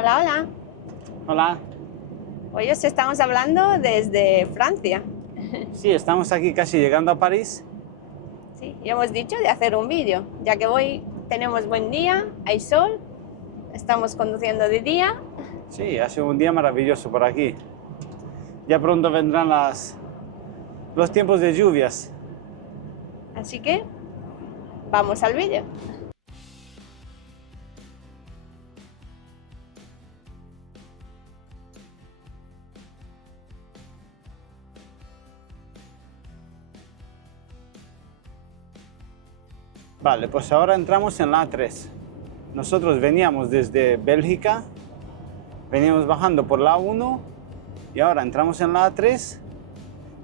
Hola, hola. Hola. Hoy os estamos hablando desde Francia. Sí, estamos aquí casi llegando a París. Sí, y hemos dicho de hacer un vídeo, ya que hoy tenemos buen día, hay sol, estamos conduciendo de día. Sí, hace un día maravilloso por aquí. Ya pronto vendrán los tiempos de lluvias. Así que vamos al vídeo. Vale, pues ahora entramos en la A3. Nosotros veníamos desde Bélgica, veníamos bajando por la A1 y ahora entramos en la A3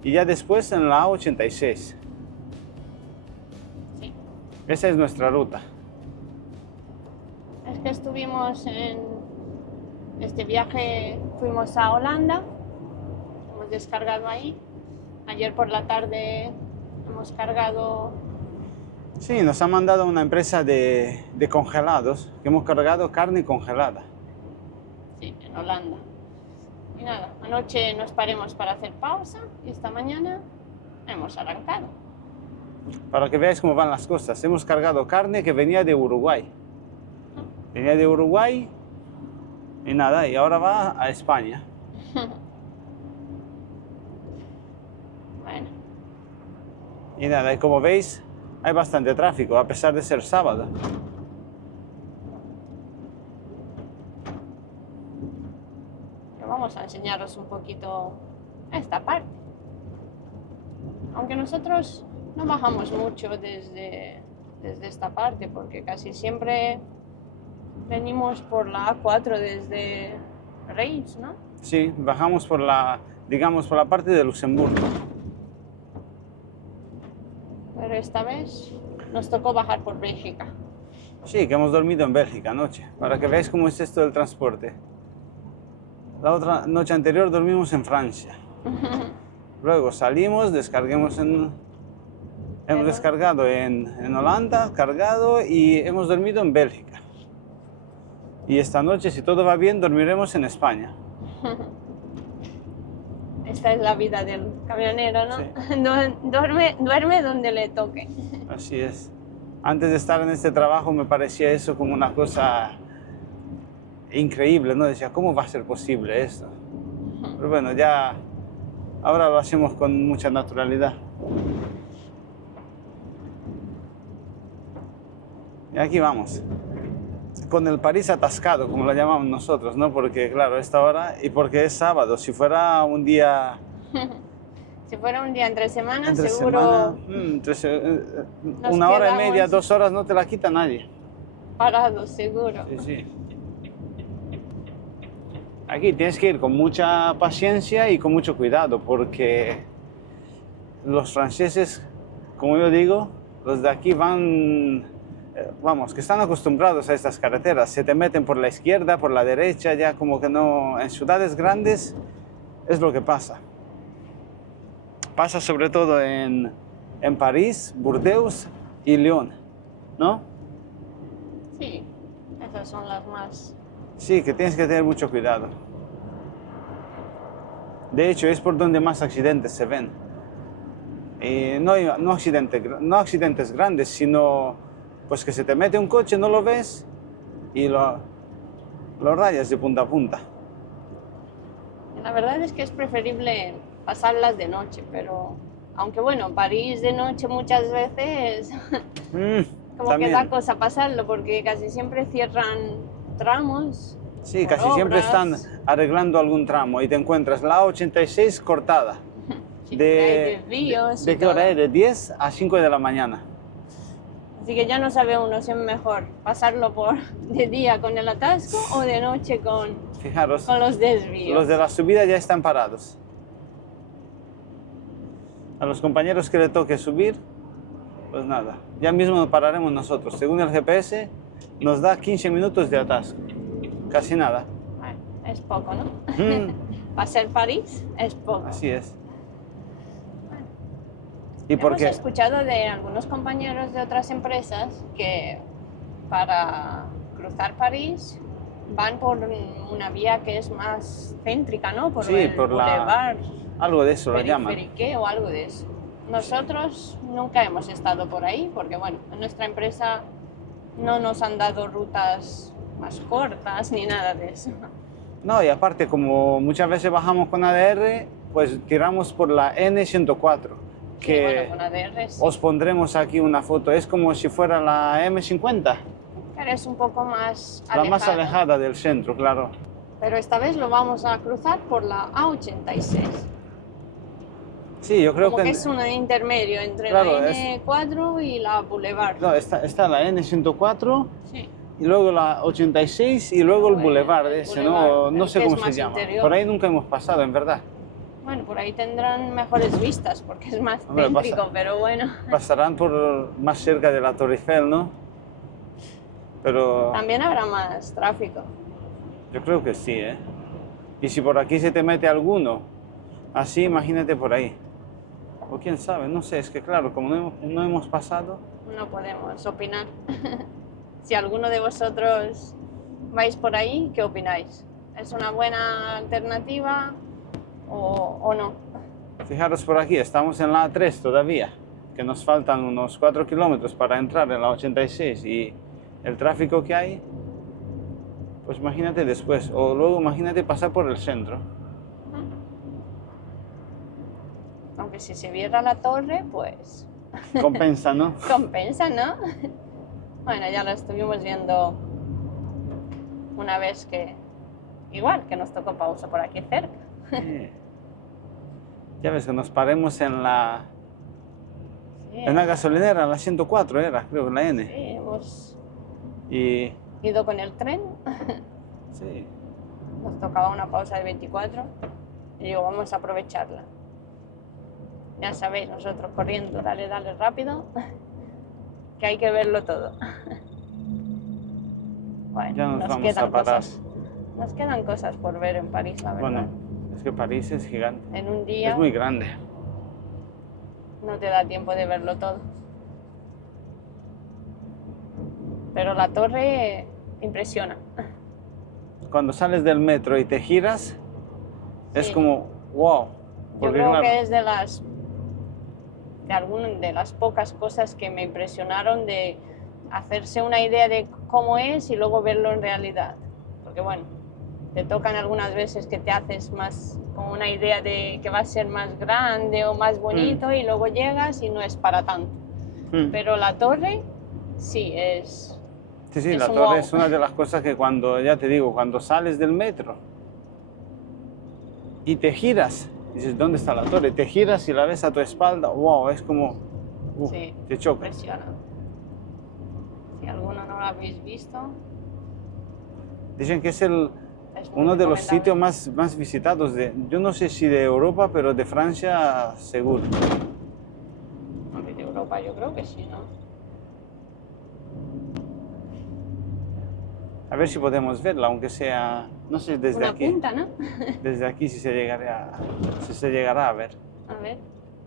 y ya después en la A86. Sí. Esa es nuestra ruta. Es que estuvimos en este viaje, fuimos a Holanda, hemos descargado ahí. Ayer por la tarde hemos cargado. Sí, nos ha mandado una empresa de congelados, que hemos cargado carne congelada. Sí, en Holanda. Y nada, anoche nos paremos para hacer pausa y esta mañana hemos arrancado. Para que veáis cómo van las cosas, hemos cargado carne que venía de Uruguay. Venía de Uruguay y nada, y ahora va a España. Bueno, Y nada, y como veis, hay bastante tráfico, a pesar de ser sábado. pero vamos a enseñaros un poquito esta parte. Aunque nosotros no bajamos mucho desde esta parte, porque casi siempre venimos por la A4 desde Reis, ¿no? Sí, bajamos por la, digamos, por la parte de Luxemburgo. Pero esta vez nos tocó bajar por Bélgica. Sí, que hemos dormido en Bélgica anoche, para que veáis cómo es esto del transporte. La otra noche anterior dormimos en Francia. Luego salimos, hemos descargado en Holanda, cargado, y hemos dormido en Bélgica. Y esta noche, si todo va bien, dormiremos en España. Esta es la vida del camionero, ¿no? Sí. Duerme donde le toque. Así es. Antes de estar en este trabajo me parecía eso como una cosa increíble, ¿no? Decía, ¿cómo va a ser posible esto? Pero bueno, ya ahora lo hacemos con mucha naturalidad. Y aquí vamos. Con el París atascado, como lo llamamos nosotros, ¿no? Porque, claro, esta hora, y porque es sábado, si fuera un día... Si fuera un día entre semana, Entre seguro semana, nos una hora y quedamos media, 2 horas no te la quita nadie. parados, seguro. Sí, sí. Aquí tienes que ir con mucha paciencia y con mucho cuidado, porque los franceses, como yo digo, los de aquí van, vamos, que están acostumbrados a estas carreteras, se te meten por la izquierda, por la derecha, ya como que no, en ciudades grandes es lo que pasa. Pasa sobre todo en París, Burdeos y Lyon, ¿no? Sí, esas son las más. Sí, que tienes que tener mucho cuidado. De hecho, es por donde más accidentes se ven. Y no accidentes grandes, sino pues que se te mete un coche, no lo ves y lo rayas de punta a punta. La verdad es que es preferible pasarlas de noche, pero aunque bueno, París de noche muchas veces como También. que da cosa pasarlo, porque casi siempre cierran tramos. Sí, por casi siempre obras. están arreglando algún tramo y te encuentras la 86 cortada. Sí, hay desvíos ¿De y qué hora todo. es? De 10 a 5 de la mañana. Así que ya no sabe uno si es mejor pasarlo de día con el atasco o de noche con Fijaros, los desvíos. los de la subida ya están parados. A los compañeros que le toque subir, pues nada, ya mismo nos pararemos nosotros. Según el GPS, nos da 15 minutos de atasco. Casi nada. Bueno, es poco, ¿no? Para ser París, es poco. Así es. ¿Y Hemos por qué? escuchado de algunos compañeros de otras empresas que para cruzar París van por una vía que es más céntrica, ¿no? Por Sí, el por la... Boulevard Algo de eso lo llaman. Periférique o algo de eso. Nosotros nunca hemos estado por ahí porque, bueno, en nuestra empresa no nos han dado rutas más cortas ni nada de eso. No, y aparte, como muchas veces bajamos con ADR, pues tiramos por la N104, Sí, que bueno, con ADR sí, os pondremos aquí una foto. Es como si fuera la M50, pero es un poco más la más alejada. alejada del centro, claro. Pero esta vez lo vamos a cruzar por la A86. Sí, yo creo Como que que... es un intermedio entre Claro, la es- N4 y la Boulevard. No, está la N104 Sí. y luego la 86 y luego el Luego boulevard el ese, boulevard, no el sé que cómo es se más llama. interior. Por ahí nunca hemos pasado, en verdad. Bueno, por ahí tendrán mejores vistas porque es más Hombre, céntrico, pero bueno. Pasarán por más cerca de la Torre Eiffel, ¿no? Pero También habrá más tráfico. yo creo que sí, ¿eh? Y si por aquí se te mete alguno, así imagínate por ahí. O quién sabe, no sé, es que claro, como no hemos pasado... No podemos opinar. Si alguno de vosotros vais por ahí, ¿qué opináis? ¿Es una buena alternativa o no? Fijaros por aquí, estamos en la A3 todavía, que nos faltan unos 4 kilómetros para entrar en la 86 y el tráfico que hay, pues imagínate después, o luego imagínate pasar por el centro. Aunque si se viera la torre, pues Compensa, ¿no? compensa, ¿no? Bueno, ya lo estuvimos viendo una vez que, igual, que nos tocó pausa por aquí cerca. Sí. Ya ves que nos paremos en la Sí, gasolinera, en la 104 era, creo, la N. sí, hemos Y ido con el tren, sí, nos tocaba una pausa de 24 y digo, vamos a aprovecharla. Ya sabéis, nosotros corriendo, dale, dale rápido, que hay que verlo todo. Bueno, ya nos vamos a quedan parar. nos quedan cosas por ver en París, la verdad. Bueno, es que París es gigante, En un día es muy grande. no te da tiempo de verlo todo. Pero la torre impresiona. Cuando sales del metro y te giras, es Sí. como, wow. Yo Porque creo claro, que es de las pocas cosas que me impresionaron de hacerse una idea de cómo es y luego verlo en realidad. Porque bueno, te tocan algunas veces que te haces más como una idea de que va a ser más grande o más bonito y luego llegas y no es para tanto. Pero la torre sí es... sí, sí, es la un torre wow. es una de las cosas que cuando, ya te digo, cuando sales del metro y te giras, dices, ¿dónde está la torre? Te giras y la ves a tu espalda, wow, es como, Sí, te choca. impresiona. Si alguno no lo habéis visto, Dicen que es es muy uno de los recomendable. sitios más visitados yo no sé si de Europa, pero de Francia seguro. Hombre, de Europa yo creo que sí, ¿no? A ver si podemos verla, aunque sea, no sé, desde Una aquí. punta, ¿no? Desde aquí si se llegará a ver. A ver,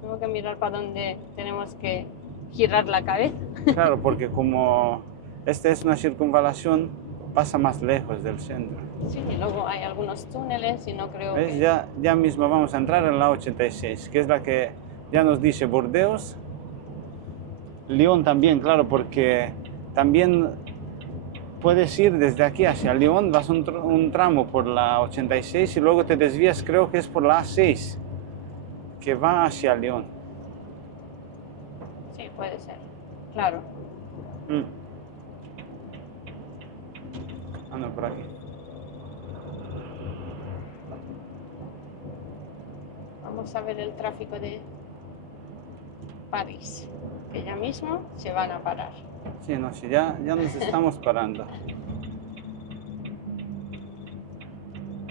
tengo que mirar para dónde tenemos que girar la cabeza. Claro, porque como esta es una circunvalación, pasa más lejos del centro. Sí, y luego hay algunos túneles y no creo ¿Ves? que... Ya mismo vamos a entrar en la 86, que es la que ya nos dice Burdeos. Lyon también, claro, porque también puedes ir desde aquí hacia Lyon, vas un tramo por la 86 y luego te desvías, creo que es por la A6, que va hacia Lyon. Sí, puede ser, claro. Ah, no, por aquí. Vamos a ver el tráfico de París, que ya mismo se van a parar. Sí, no, sí, ya nos estamos parando.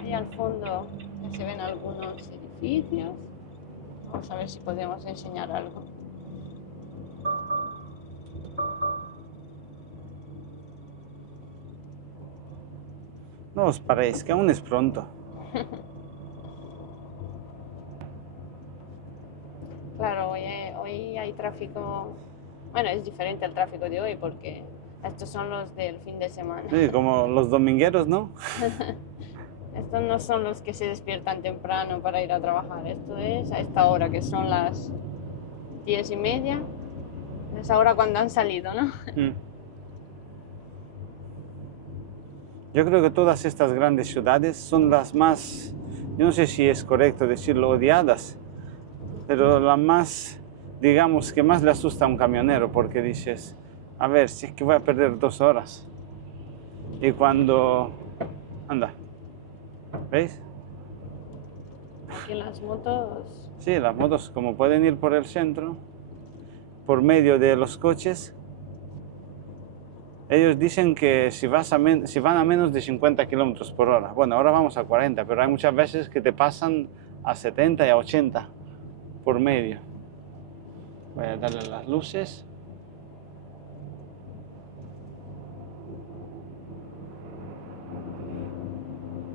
Ahí al fondo ya se ven algunos edificios. Vamos a ver si podemos enseñar algo. No os paréis, que aún es pronto. Claro, hoy hay tráfico, bueno, es diferente al tráfico de hoy porque Estos son los del fin de semana. Sí, como los domingueros, ¿no? Estos no son los que se despiertan temprano para ir a trabajar. Esto es a esta hora, que son las 10:30. Es ahora cuando han salido, ¿no? Mm. Yo creo que todas estas grandes ciudades son las más, yo no sé si es correcto decirlo, odiadas, pero la más, digamos, que más le asusta a un camionero, porque dices, a ver, si es que voy a perder 2 horas. Y cuando, anda, ¿veis? Aquí las motos... Sí, las motos como pueden ir por el centro, por medio de los coches, ellos dicen que si van a menos de 50 kilómetros por hora, bueno, ahora vamos a 40, pero hay muchas veces que te pasan a 70 y a 80 por medio. Voy a darle las luces.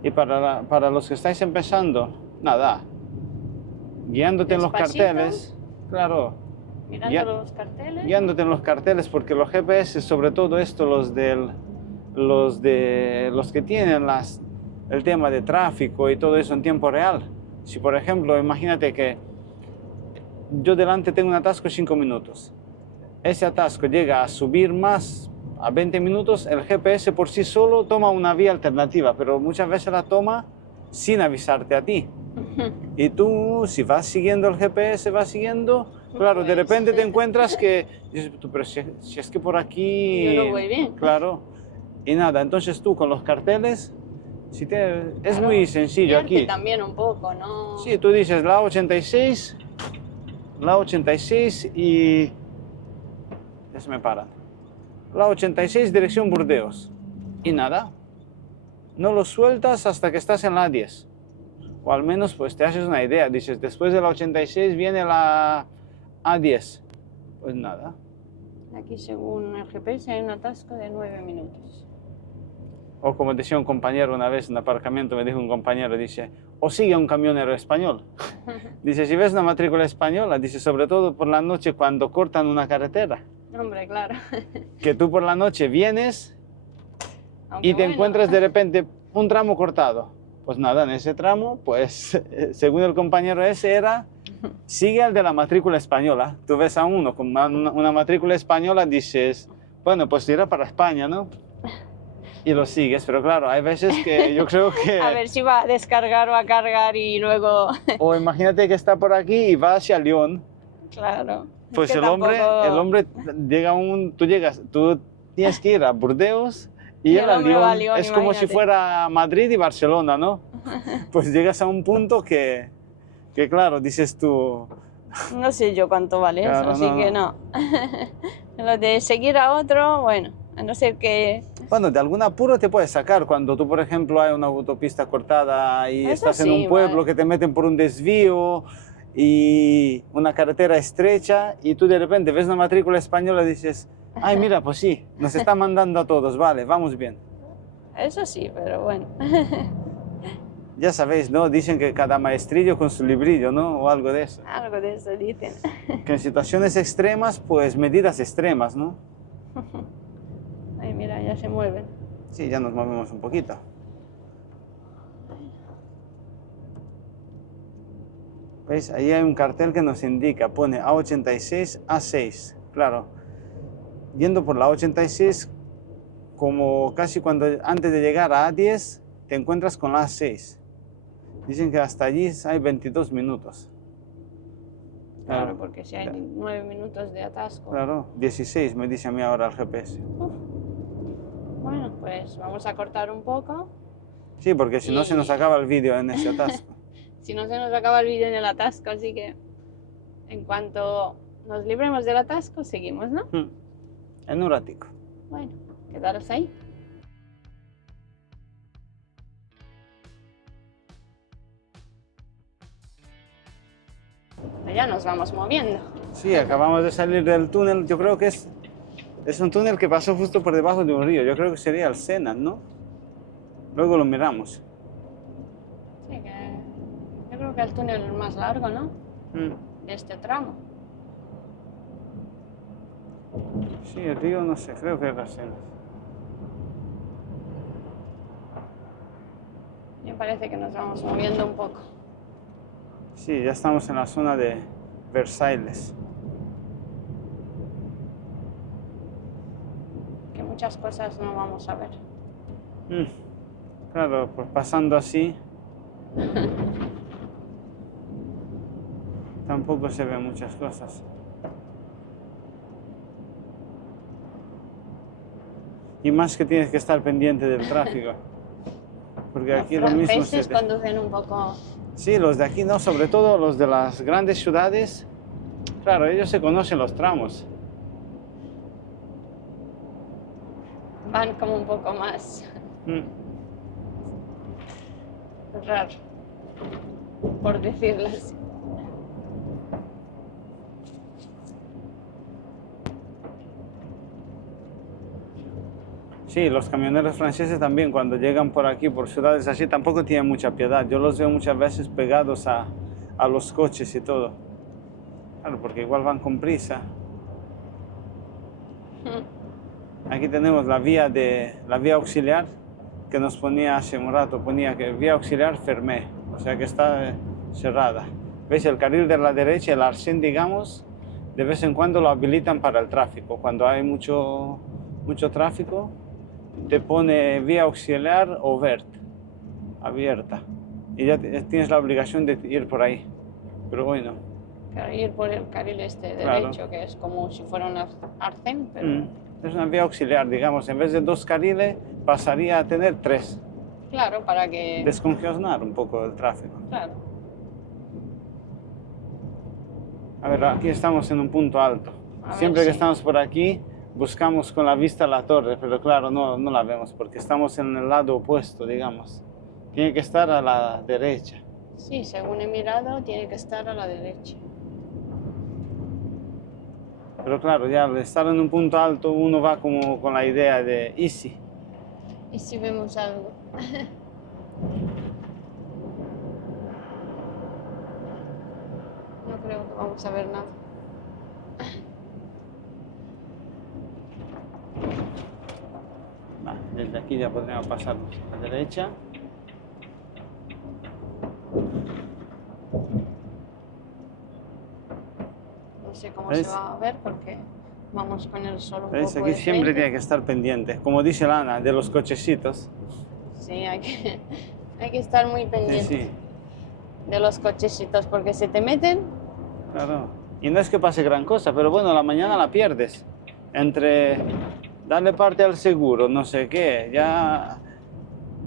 Y para los que estáis empezando, nada, guiándote en los Despacito. carteles, claro, Mirando los carteles. guiándote en los carteles, porque los GPS, sobre todo esto, los que tienen el tema de tráfico y todo eso en tiempo real. Si por ejemplo, imagínate que yo delante tengo un atasco de 5 minutos, ese atasco llega a subir más a 20 minutos, el GPS por sí solo toma una vía alternativa, pero muchas veces la toma sin avisarte a ti. Y tú, si vas siguiendo el GPS, vas siguiendo, claro, de Pues, repente te encuentras que dices, "Tú, pero si es que por aquí... Yo no voy bien". Claro. Y nada, entonces tú con los carteles, es Claro, muy sencillo guiarte aquí. también un poco, ¿no? Sí, tú dices la 86 y... Ya se me paran. La 86 dirección Burdeos. Y nada, no lo sueltas hasta que estás en la 10. O al menos pues te haces una idea. Dices, después de la 86 viene la A10. Pues nada. Aquí según el GPS hay un atasco de 9 minutos. O como decía un compañero una vez en aparcamiento, me dijo un compañero, dice, o sigue un camionero español. Dice, si ves una matrícula española, dice, sobre todo por la noche cuando cortan una carretera. Hombre, claro. Que tú por la noche vienes Aunque y te bueno, encuentras de repente un tramo cortado. Pues nada, en ese tramo, pues según el compañero ese era, sigue al de la matrícula española. Tú ves a uno con una matrícula española, dices, bueno, pues irá para España, ¿no? Y lo sigues, pero claro, hay veces que yo creo que... A ver si va a descargar o a cargar y luego... O imagínate que está por aquí y va hacia Lyon. Claro. es Pues que el hombre llega tú tienes que ir a Burdeos y Y él el a hombre va a Lyon. Lyon, Es como si imagínate. fuera Madrid y Barcelona, ¿no? Pues llegas a un punto que claro, dices tú, No sé yo cuánto vale Claro, eso, así no, que no. Lo de seguir a otro, bueno, a no ser que... bueno, de algún apuro te puedes sacar cuando tú, por ejemplo, hay una autopista cortada y Eso estás en sí, un pueblo vale. que te meten por un desvío y una carretera estrecha y tú de repente ves una matrícula española y dices, ay, mira, pues sí, nos está mandando a todos, vale, vamos bien. Eso sí, pero bueno. Ya sabéis, ¿no? Dicen que cada maestrillo con su librillo, ¿no? O algo de eso. Algo de eso dicen. Que en situaciones extremas, pues medidas extremas, ¿no? Ay, mira, ya se mueven. Sí, ya nos movemos un poquito. ¿Veis? Ahí hay un cartel que nos indica, pone A86, A6. Claro, yendo por la A86, como casi antes de llegar a A10, te encuentras con la A6. Dicen que hasta allí hay 22 minutos. Claro, porque si hay 9 minutos de atasco. Claro, 16 me dice a mí ahora el GPS. Bueno, pues vamos a cortar un poco. Sí, porque si no se nos acaba el vídeo en ese atasco. Si no se nos acaba el vídeo en el atasco, así que en cuanto nos libremos del atasco, seguimos, ¿no? En un ratico. Bueno, quedaros ahí. Ya nos vamos moviendo. Sí, acabamos de salir del túnel. Yo creo que es un túnel que pasó justo por debajo de un río. Yo creo que sería el Sena, ¿no? Luego lo miramos. Sí, yo creo que el túnel más largo, ¿no? Mm. De este tramo. Sí, el río no sé, creo que es la Sena. Me parece que nos vamos moviendo un poco. Sí, ya estamos en la zona de Versailles. Que muchas cosas no vamos a ver. Claro, pues pasando así tampoco se ven muchas cosas. Y más que tienes que estar pendiente del tráfico. Porque aquí Los lo mismo franceses conducen un poco... Sí, los de aquí no, sobre todo los de las grandes ciudades. Claro, ellos se conocen los tramos. Van como un poco más Mm. raro, por decirlo así. Sí, los camioneros franceses también cuando llegan por aquí, por ciudades así, tampoco tienen mucha piedad. Yo los veo muchas veces pegados a los coches y todo. Claro, porque igual van con prisa. Aquí tenemos la vía auxiliar que nos ponía hace un rato, ponía que vía auxiliar Fermé, o sea que está cerrada. ¿Veis? El carril de la derecha, el arcén, digamos, de vez en cuando lo habilitan para el tráfico. Cuando hay mucho tráfico, te pone vía auxiliar o vert, abierta. Y ya tienes la obligación de ir por ahí. Pero bueno. Claro, ir por el carril este Claro. derecho, que es como si fuera un arcén, pero... Es una vía auxiliar, digamos. En vez de 2 carriles, pasaría a tener 3. Claro, para que... Descongestionar un poco el tráfico. Claro. A ver, aquí estamos en un punto alto. Siempre que estamos por aquí, buscamos con la vista la torre, pero claro, no la vemos porque estamos en el lado opuesto, digamos. Tiene que estar a la derecha. Sí, según he mirado, tiene que estar a la derecha. Pero claro, ya al estar en un punto alto, uno va como con la idea de easy. ¿Y si vemos algo? No creo que vamos a ver nada. Desde aquí ya podríamos pasar a la derecha. No sé cómo se va a ver porque vamos con el sol un poco Aquí de siempre frente. tiene que estar pendiente, como dice Lana, de los cochecitos. Sí, hay que estar muy pendiente de los cochecitos porque se te meten. Claro. Y no es que pase gran cosa, pero bueno, la mañana la pierdes. Entre darle parte al seguro, no sé qué, ya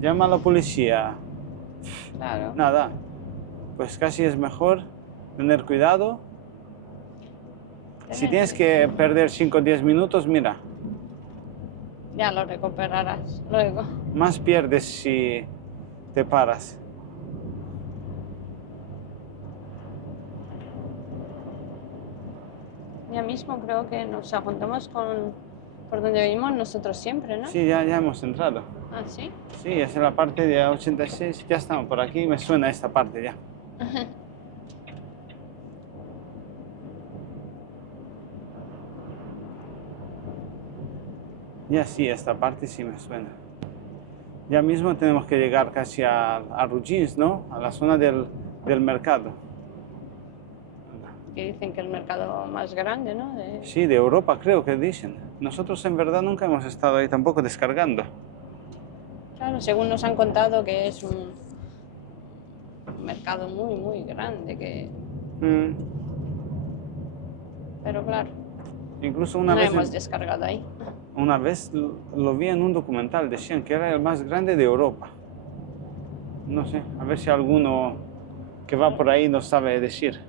llama a la policía. Claro. Nada. Pues casi es mejor tener cuidado. Si tienes que perder 5 o 10 minutos, mira. Ya lo recuperarás luego. Más pierdes si te paras. Ya mismo creo que nos apuntamos por donde vivimos nosotros siempre, ¿no? Sí, ya hemos entrado. ¿Ah, sí? Sí, es en la parte de 86. Ya estamos por aquí, me suena esta parte ya. Ya sí, esta parte sí me suena. Ya mismo tenemos que llegar casi a Rugins, ¿no? A la zona del mercado. Que dicen que el mercado más grande, ¿no? Sí, de Europa creo que dicen. Nosotros en verdad nunca hemos estado ahí tampoco descargando. Claro, según nos han contado que es un mercado muy, muy grande. Pero claro, incluso una no vez hemos descargado ahí. Una vez lo vi en un documental, decían que era el más grande de Europa. No sé, a ver si alguno que va por ahí nos sabe decir.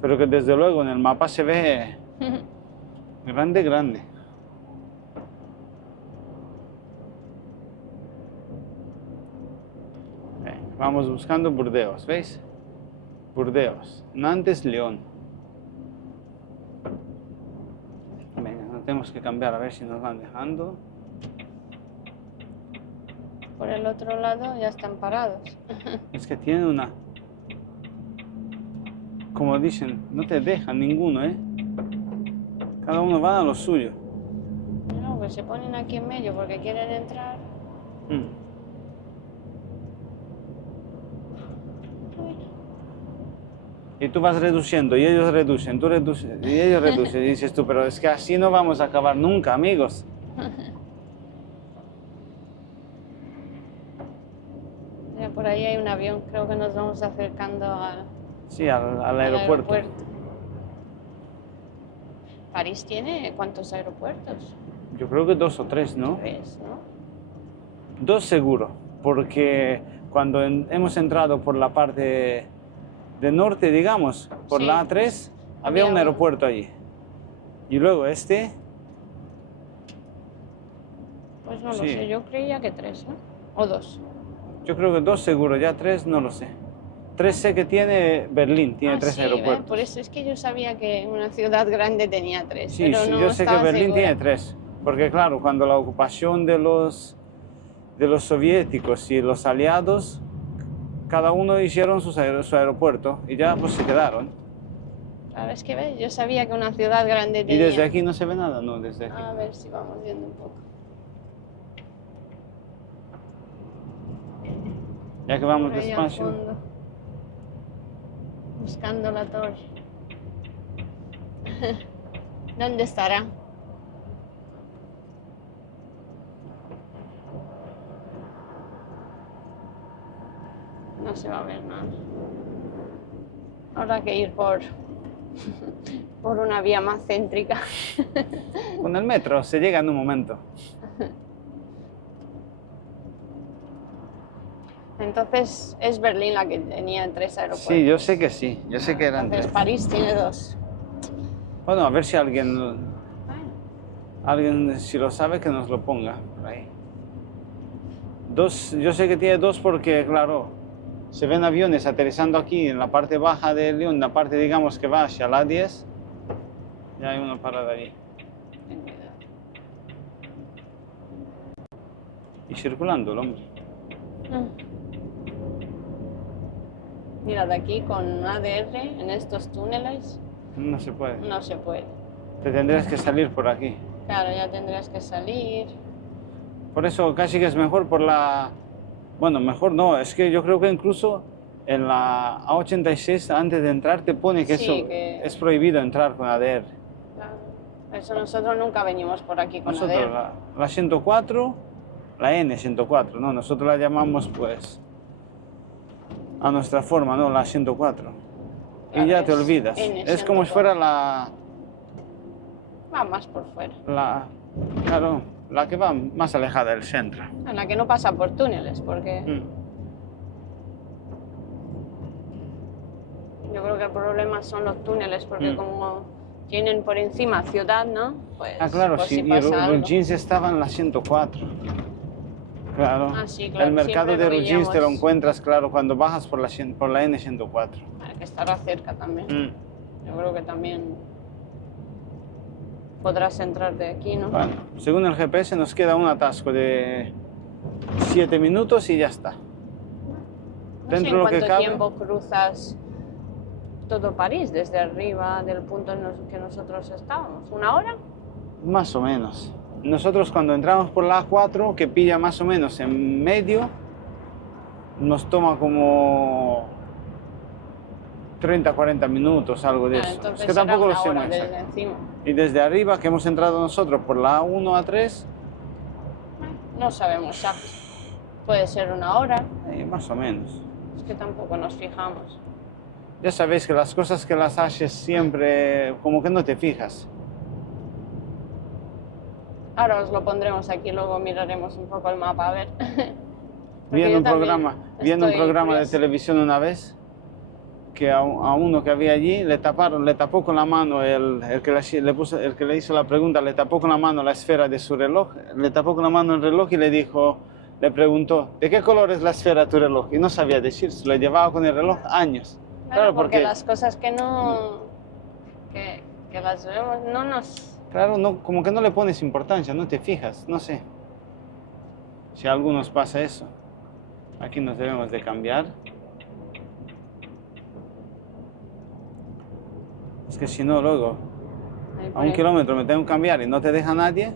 Pero que desde luego en el mapa se ve grande, grande. Vamos buscando Burdeos, ¿veis? Burdeos, Nantes, León. Venga, no tenemos que cambiar, a ver si nos van dejando. Por el otro lado ya están parados. Es que tiene una... Como dicen, no te dejan ninguno, ¿eh? Cada uno va a lo suyo. No, pues se ponen aquí en medio porque quieren entrar. Mm. Y tú vas reduciendo y ellos reducen, tú reduces y ellos reducen. Y dices tú, pero es que así no vamos a acabar nunca, amigos. Mira, por ahí hay un avión, creo que nos vamos acercando Sí, al al aeropuerto. París tiene ¿cuántos aeropuertos? Yo creo que 2 o 3, ¿no? 3, ¿no? 2 seguro, porque cuando hemos entrado por la parte de norte, digamos, por Sí, la A3, había había un uno. aeropuerto allí. Y luego Pues no lo Sí. sé, yo creía que 3, ¿no? O 2. yo creo que 2 seguro, ya 3 no lo sé. 3 sé que tiene Berlín, tiene 3 sí, aeropuertos. por eso es que yo sabía que una ciudad grande tenía 3, Sí, pero sí, no yo sé que estaba Berlín segura. tiene 3, porque claro, cuando la ocupación de los soviéticos y los aliados, cada uno hicieron su aeropuerto y ya pues se quedaron. Claro, es que ves, yo sabía que una ciudad grande Y tenía. desde aquí no se ve nada, no, desde aquí. A ver si vamos viendo un poco. Ya que vamos Por ahí al despacio. fondo, buscando la torre. ¿Dónde estará? No se va a ver nada. Habrá que ir por una vía más céntrica. Con el metro se llega en un momento. Entonces es Berlín la que tenía 3 aeropuertos. Sí, yo sé que sí, yo sé que eran Entonces 3. París tiene 2. Bueno, a ver si alguien si lo sabe que nos lo ponga por ahí. 2, yo sé que tiene 2 porque, claro, se ven aviones aterrizando aquí en la parte baja de Lyon, la parte, digamos, que va hacia la 10. Ya hay una parada allí. Ten cuidado. Y circulando el hombre. Mira, de aquí con ADR en estos túneles No se puede. no se puede. Te tendrías que salir por aquí. Claro, ya tendrías que salir. Por eso casi que es mejor por la... Bueno, mejor no, es que yo creo que incluso en la A86 antes de entrar te pone que Sí, eso que- es prohibido entrar con ADR. Claro. Eso nosotros nunca venimos por aquí con Nosotros ADR. la 104, la N104, ¿no? Nosotros la llamamos pues a nuestra forma, ¿no? La 104. Claro, Y ya te es olvidas. Es como si fuera la... Va más por fuera. Claro, la que va más alejada del centro. En la que no pasa por túneles, porque yo creo que el problema son los túneles, porque como tienen por encima ciudad, ¿no? Pues, Claro, por sí, si y pasa algo. los jeans estaban en la 104. Claro. Sí, claro, El mercado siempre de lo Rugins te lo veíamos. encuentras, claro, cuando bajas por la N104. Que estará cerca también. Yo creo que también podrás entrar de aquí, ¿no? Bueno, según el GPS nos queda un atasco de 7 minutos y ya está. No sé Dentro en lo que cuánto cabe, tiempo cruzas todo París desde arriba del punto en que nosotros estábamos. ¿1 hora? más o menos. Nosotros cuando entramos por la A4, que pilla más o menos en medio, nos toma como 30, 40 minutos, algo de eso. Entonces Es que tampoco lo será sé una muy hora exacto. desde encima. Y desde arriba, que hemos entrado nosotros por la A1, A3, No sabemos exacto. Puede ser 1 hora. más o menos. Es que tampoco nos fijamos. Ya sabéis que las cosas que las haces siempre, como que no te fijas. Ahora os lo pondremos aquí, luego miraremos un poco el mapa, a ver. Viendo un programa de curiosa. televisión una vez, que a uno que había allí le tapó con la mano, el que le hizo la pregunta, le tapó con la mano la esfera de su reloj, le tapó con la mano el reloj y le preguntó, ¿de qué color es la esfera de tu reloj? Y no sabía decir, se lo llevaba con el reloj años. Claro, porque las cosas que no... que las vemos, no nos... Claro, no, como que no le pones importancia, no te fijas, no sé. Si a algunos pasa eso. Aquí nos debemos de cambiar. Es que si no, luego Ahí A por 1 ahí. kilómetro me tengo que cambiar y no te deja nadie,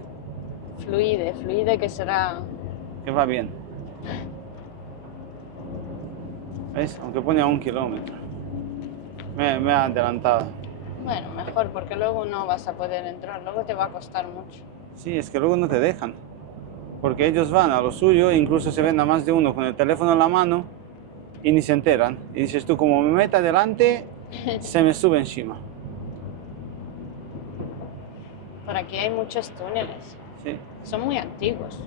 Fluide que será... que va bien. ¿Ves? Aunque pone a 1 kilómetro. Me ha adelantado. Bueno, mejor, porque luego no vas a poder entrar, luego te va a costar mucho. Sí, es que luego no te dejan. Porque ellos van a lo suyo, e incluso se ven a más de uno con el teléfono en la mano y ni se enteran. Y dices tú, como me meta adelante, se me sube encima. Por aquí hay muchos túneles, Sí, son muy antiguos.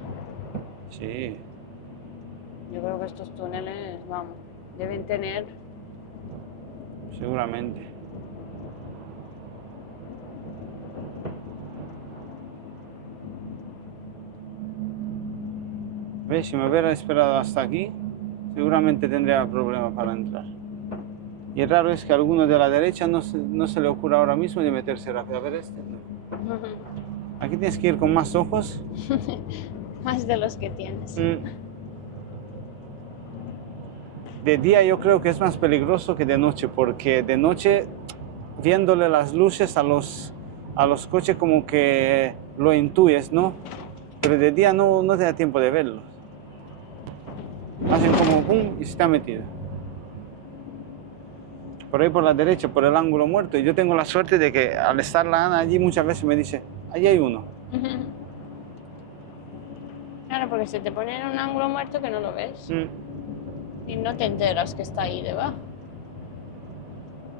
sí. Yo creo que estos túneles, vamos, deben tener... Seguramente. ¿Ves? Si me hubiera esperado hasta aquí, seguramente tendría problema para entrar. Y el raro es que a alguno de la derecha no se le ocurra ahora mismo de meterse rápido. A ver este, no. Aquí tienes que ir con más ojos. Más de los que tienes. De día yo creo que es más peligroso que de noche, porque de noche, viéndole las luces a los coches, como que lo intuyes, ¿no? Pero de día no te da tiempo de verlos. Hacen como pum y se está metido. Por ahí por la derecha, por el ángulo muerto. Y yo tengo la suerte de que al estar la Ana allí muchas veces me dice, allí hay uno. Claro, porque se te pone en un ángulo muerto que no lo ves. Y no te enteras que está ahí debajo.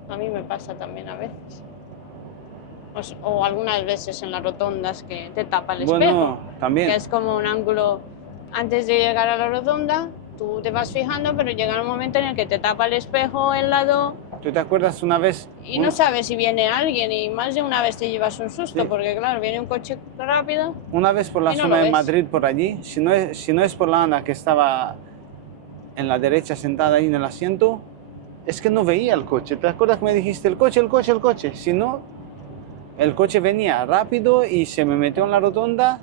A mí me pasa también a veces. O algunas veces en las rotondas que te tapa el espejo. Bueno, también. Que es como un ángulo, antes de llegar a la rotonda, tú te vas fijando, pero llega un momento en el que te tapa el espejo el lado ¿Tú te acuerdas una vez? y no sabes si viene alguien y más de una vez te llevas un susto, Sí. porque claro, viene un coche rápido. Una vez por la Y no zona lo de ves. Madrid, por allí, si no es por la Ana que estaba en la derecha sentada ahí en el asiento, es que no veía el coche. ¿Te acuerdas que me dijiste el coche, el coche, el coche? Si no, el coche venía rápido y se me metió en la rotonda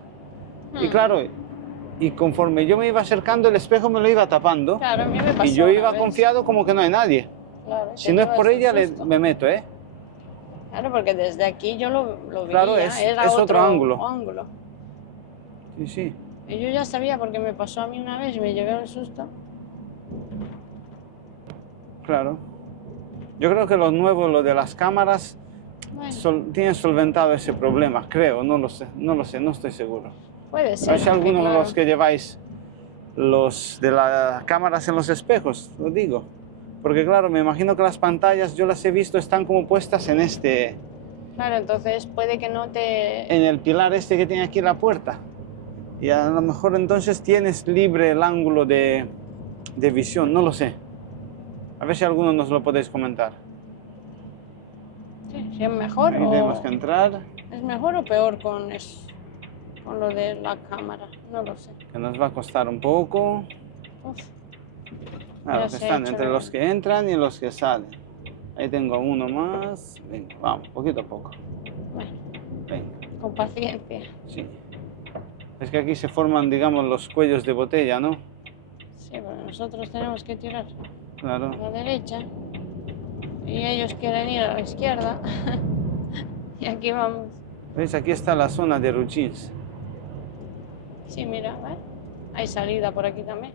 y claro, y conforme yo me iba acercando el espejo me lo iba tapando. Claro, a mí me pasó Y yo una iba vez. confiado como que no hay nadie. Claro, Si te no es llevas por un ella, susto. me meto, ¿eh? Claro, porque desde aquí yo lo Claro, veía, es era otro otro ángulo. ángulo. Sí, sí. Y yo ya sabía porque me pasó a mí una vez y me llevé un susto. Claro. Yo creo que lo nuevo, lo de las cámaras, Bueno, tienen solventado ese problema, creo, no lo sé, no estoy seguro. puede A ser. ver si porque, alguno de claro, los que lleváis los de las cámaras en los espejos, lo digo. Porque claro, me imagino que las pantallas, yo las he visto, están como puestas en Claro, entonces puede que no te... en el pilar este que tiene aquí la puerta. Y a lo mejor entonces tienes libre el ángulo de visión, no lo sé. A ver si alguno nos lo podéis comentar. Sí, si es mejor Ahí o... tenemos que entrar, ¿Es mejor o peor con lo de la cámara? No lo sé. que nos va a costar un poco. Uf, Claro, ya que se están ha hecho entre la- los que entran y los que salen. Ahí tengo uno más. Venga, vamos, poquito a poco. Bueno, Venga, con paciencia. sí. Es que aquí se forman, digamos, los cuellos de botella, ¿no? Sí, pero nosotros tenemos que tirar Claro. a la derecha y ellos quieren ir a la izquierda. Y aquí vamos. ¿Veis? Aquí está la zona de Ruchins. Sí, mira, ¿ves? Hay salida por aquí también.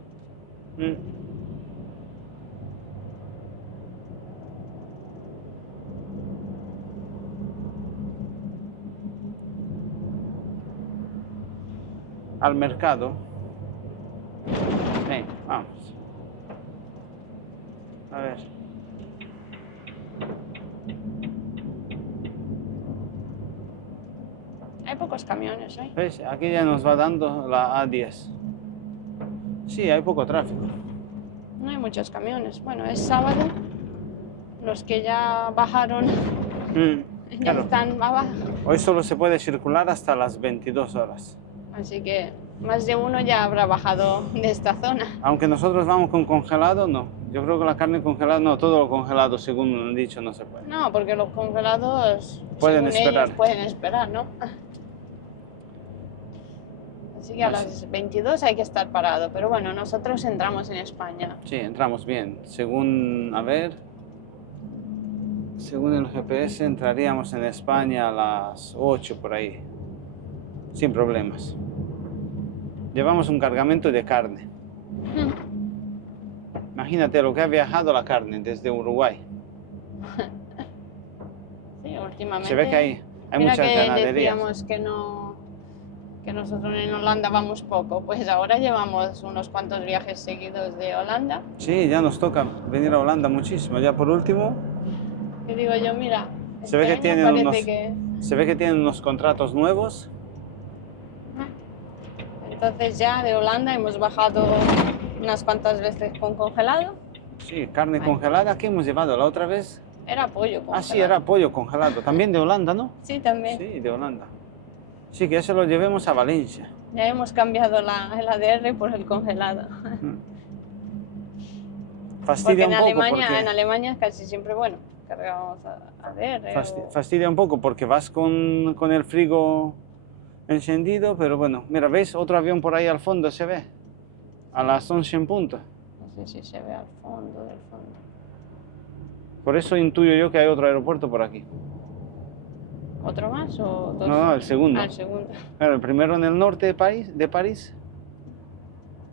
Al mercado. Venga, vamos. A ver. Hay pocos camiones hoy. ¿Veis? Aquí ya nos va dando la A10. Sí, hay poco tráfico. No hay muchos camiones. Bueno, es sábado. Los que ya bajaron ya Claro. están abajo. Hoy solo se puede circular hasta las 22 horas. Así que más de uno ya habrá bajado de esta zona. Aunque nosotros vamos con congelado, no. Yo creo que la carne congelada, no, todo lo congelado, según me han dicho, no se puede. No, porque los congelados Pueden según esperar. ellos, pueden esperar, ¿no? Así que a las 22 hay que estar parado. Pero bueno, nosotros entramos en España. Sí, entramos bien. Según, a ver, según el GPS entraríamos en España a las 8 por ahí, sin problemas. Llevamos un cargamento de carne. Imagínate lo que ha viajado la carne desde Uruguay. Sí, últimamente. Se ve que hay Mira muchas que ganaderías. decíamos que no, que nosotros en Holanda vamos poco, pues ahora llevamos unos cuantos viajes seguidos de Holanda. Sí, ya nos toca venir a Holanda muchísimo. Ya por último, Y digo yo, mira, se ve que año tienen parece unos, que... se ve que tienen unos contratos nuevos. Entonces ya de Holanda hemos bajado unas cuantas veces con congelado. Sí, carne congelada que hemos llevado la otra vez. Era pollo congelado. Ah, sí, era pollo congelado. También de Holanda, ¿no? Sí, también. Sí, de Holanda. Sí, que eso lo llevemos a Valencia. Ya hemos cambiado el ADR por el congelado. Fastidia Porque un poco en Alemania casi siempre, bueno, cargamos ADR. fastidia un poco porque vas con el frigo encendido, pero bueno, mira, ¿ves? Otro avión por ahí al fondo se ve. A las 11 en punto. No sé si se ve al fondo del fondo. Por eso intuyo yo que hay otro aeropuerto por aquí. ¿Otro más o dos? No, el segundo. Ah, el segundo. Claro, el primero en el norte de París.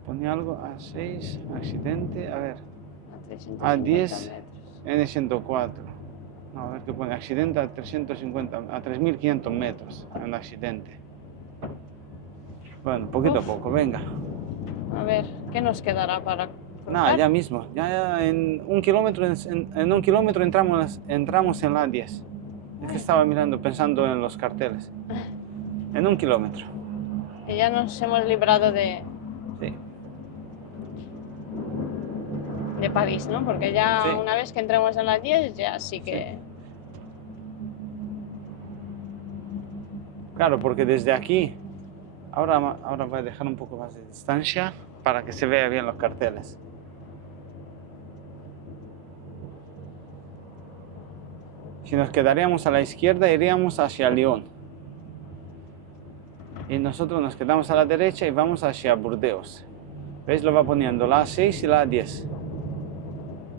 Ponía algo a 6, accidente, a ver. A 350 A 10, metros. N104. No, a ver qué pone. Accidente a 350, a 3.500 metros en accidente. Bueno, poquito a poco, venga. A ver, ¿qué nos quedará para Nada, cruzar? ya mismo. Ya en un kilómetro, en un kilómetro entramos en la A10. Es que estaba mirando, pensando en los carteles. En un kilómetro. Y ya nos hemos librado de Sí. París, ¿no? Porque ya Sí. una vez que entremos en las 10, ya sí que... Claro, porque desde aquí, ahora voy a dejar un poco más de distancia para que se vea bien los carteles. Si nos quedaríamos a la izquierda, iríamos hacia Lyon. Y nosotros nos quedamos a la derecha y vamos hacia Burdeos. ¿Veis? Lo va poniendo la A6 y la A10.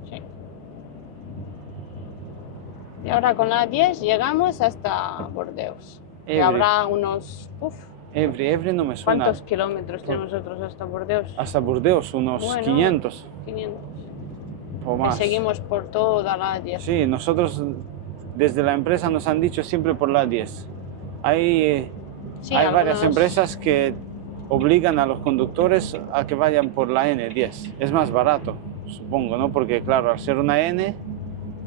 Sí. Y ahora con la 10 llegamos hasta Burdeos. Y Évry. habrá unos... Uf, Évry no me suena. ¿cuántos kilómetros tenemos nosotros hasta Burdeos? Hasta Burdeos, unos Bueno, 500 500. o Y más. seguimos por toda la 10. Sí, nosotros desde la empresa nos han dicho siempre por la 10. Hay Sí, varias algunos- empresas que obligan a los conductores a que vayan por la N10. Es más barato, supongo, ¿no? Porque claro, al ser una N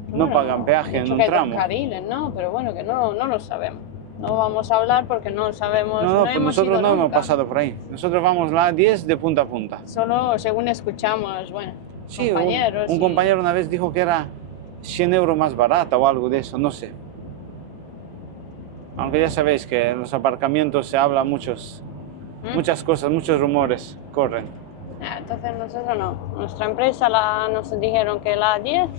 no Bueno, pagan peaje de en hecho un que hay dos tramo. carriles, ¿no? Pero bueno, que no lo sabemos. No vamos a hablar porque no sabemos. No, pues hemos nosotros ido no hemos nunca. pasado por ahí. Nosotros vamos la A10 de punta a punta. Solo según escuchamos, bueno, Sí, compañeros. un y- compañero una vez dijo que era 100 euros más barata o algo de eso, no sé. Aunque ya sabéis que en los aparcamientos se habla muchas cosas, muchos rumores corren. Ah, entonces nosotros no. Nuestra empresa nos dijeron que la 10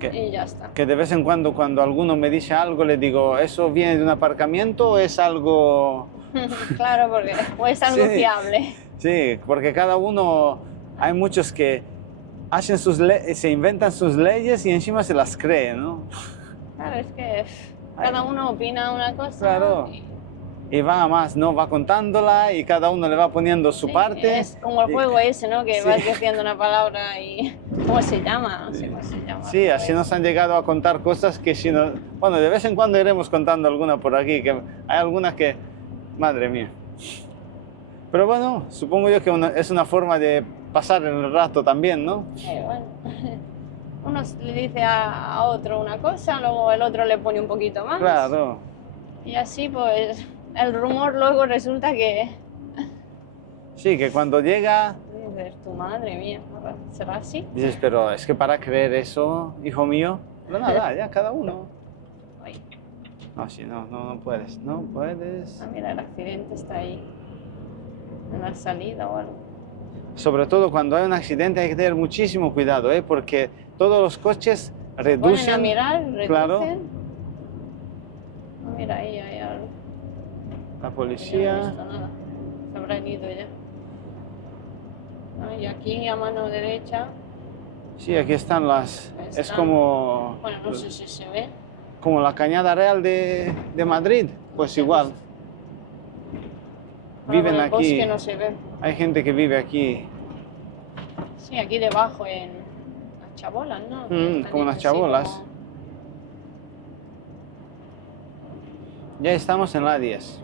Que, y ya está. que de vez en cuando alguno me dice algo le digo, ¿eso viene de un aparcamiento o es algo...? Claro, porque o es algo Sí. fiable. Sí, porque cada uno, hay muchos que hacen se inventan sus leyes y encima se las creen, ¿no? Claro, es que cada uno opina una cosa. Claro. y- Y va a más, ¿no? Va contándola y cada uno le va poniendo su sí, parte. Es como el Y- juego ese, ¿no? Que Sí. vas diciendo una palabra y... ¿Cómo se llama? No sé cómo se llama. Sí, así nos han llegado a contar cosas que si no... Bueno, de vez en cuando iremos contando alguna por aquí, que hay algunas que... Madre mía. Pero bueno, supongo yo que es una forma de pasar el rato también, ¿no? Bueno. Uno le dice a otro una cosa, luego el otro le pone un poquito más. Claro. Y así pues el rumor luego resulta que... Sí, que cuando llega Dices, tu madre mía, ¿será así? dices, pero es que para creer eso, hijo mío, pero nada, ya cada uno. Ay, No, sí, no puedes, no puedes. ah, mira, el accidente está ahí. En la salida o algo. Sobre todo cuando hay un accidente hay que tener muchísimo cuidado, ¿eh? Porque todos los coches reducen. Ponen a mirar, reducen. Claro. Ah, mira, ahí hay algo. La Yo no he policía. visto nada. Se habrán ido ya. Ah, y aquí a mano derecha. Sí, aquí están las... Es Están- como, Bueno, no sé si se ve. como la Cañada Real de Madrid, pues sé, igual. Bueno, Viven por el bosque aquí, no se ve. hay gente que vive aquí, Sí, aquí debajo en las chabolas, ¿no? Están como las así chabolas. como- Ya estamos en la 10.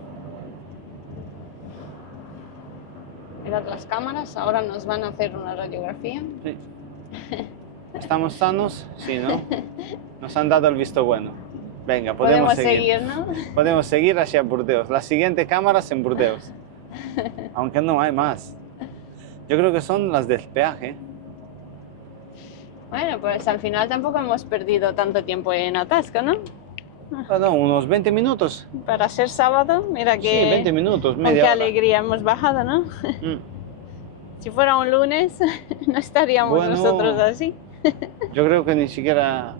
Mirad las cámaras, ahora nos van a hacer una radiografía. Sí. ¿Estamos sanos? Sí, ¿no? Nos han dado el visto bueno. Venga, podemos seguir. ¿no? Podemos seguir hacia Burdeos. La siguiente cámara es en Burdeos. Aunque no hay más. Yo creo que son las del peaje. Bueno, pues al final tampoco hemos perdido tanto tiempo en atasco, ¿no? Perdón, unos 20 minutos. Para ser sábado, mira que... Sí, 20 minutos, con media qué hora. alegría hemos bajado, ¿no? Mm. Si fuera un lunes, no estaríamos Bueno. nosotros así. Yo creo que ni siquiera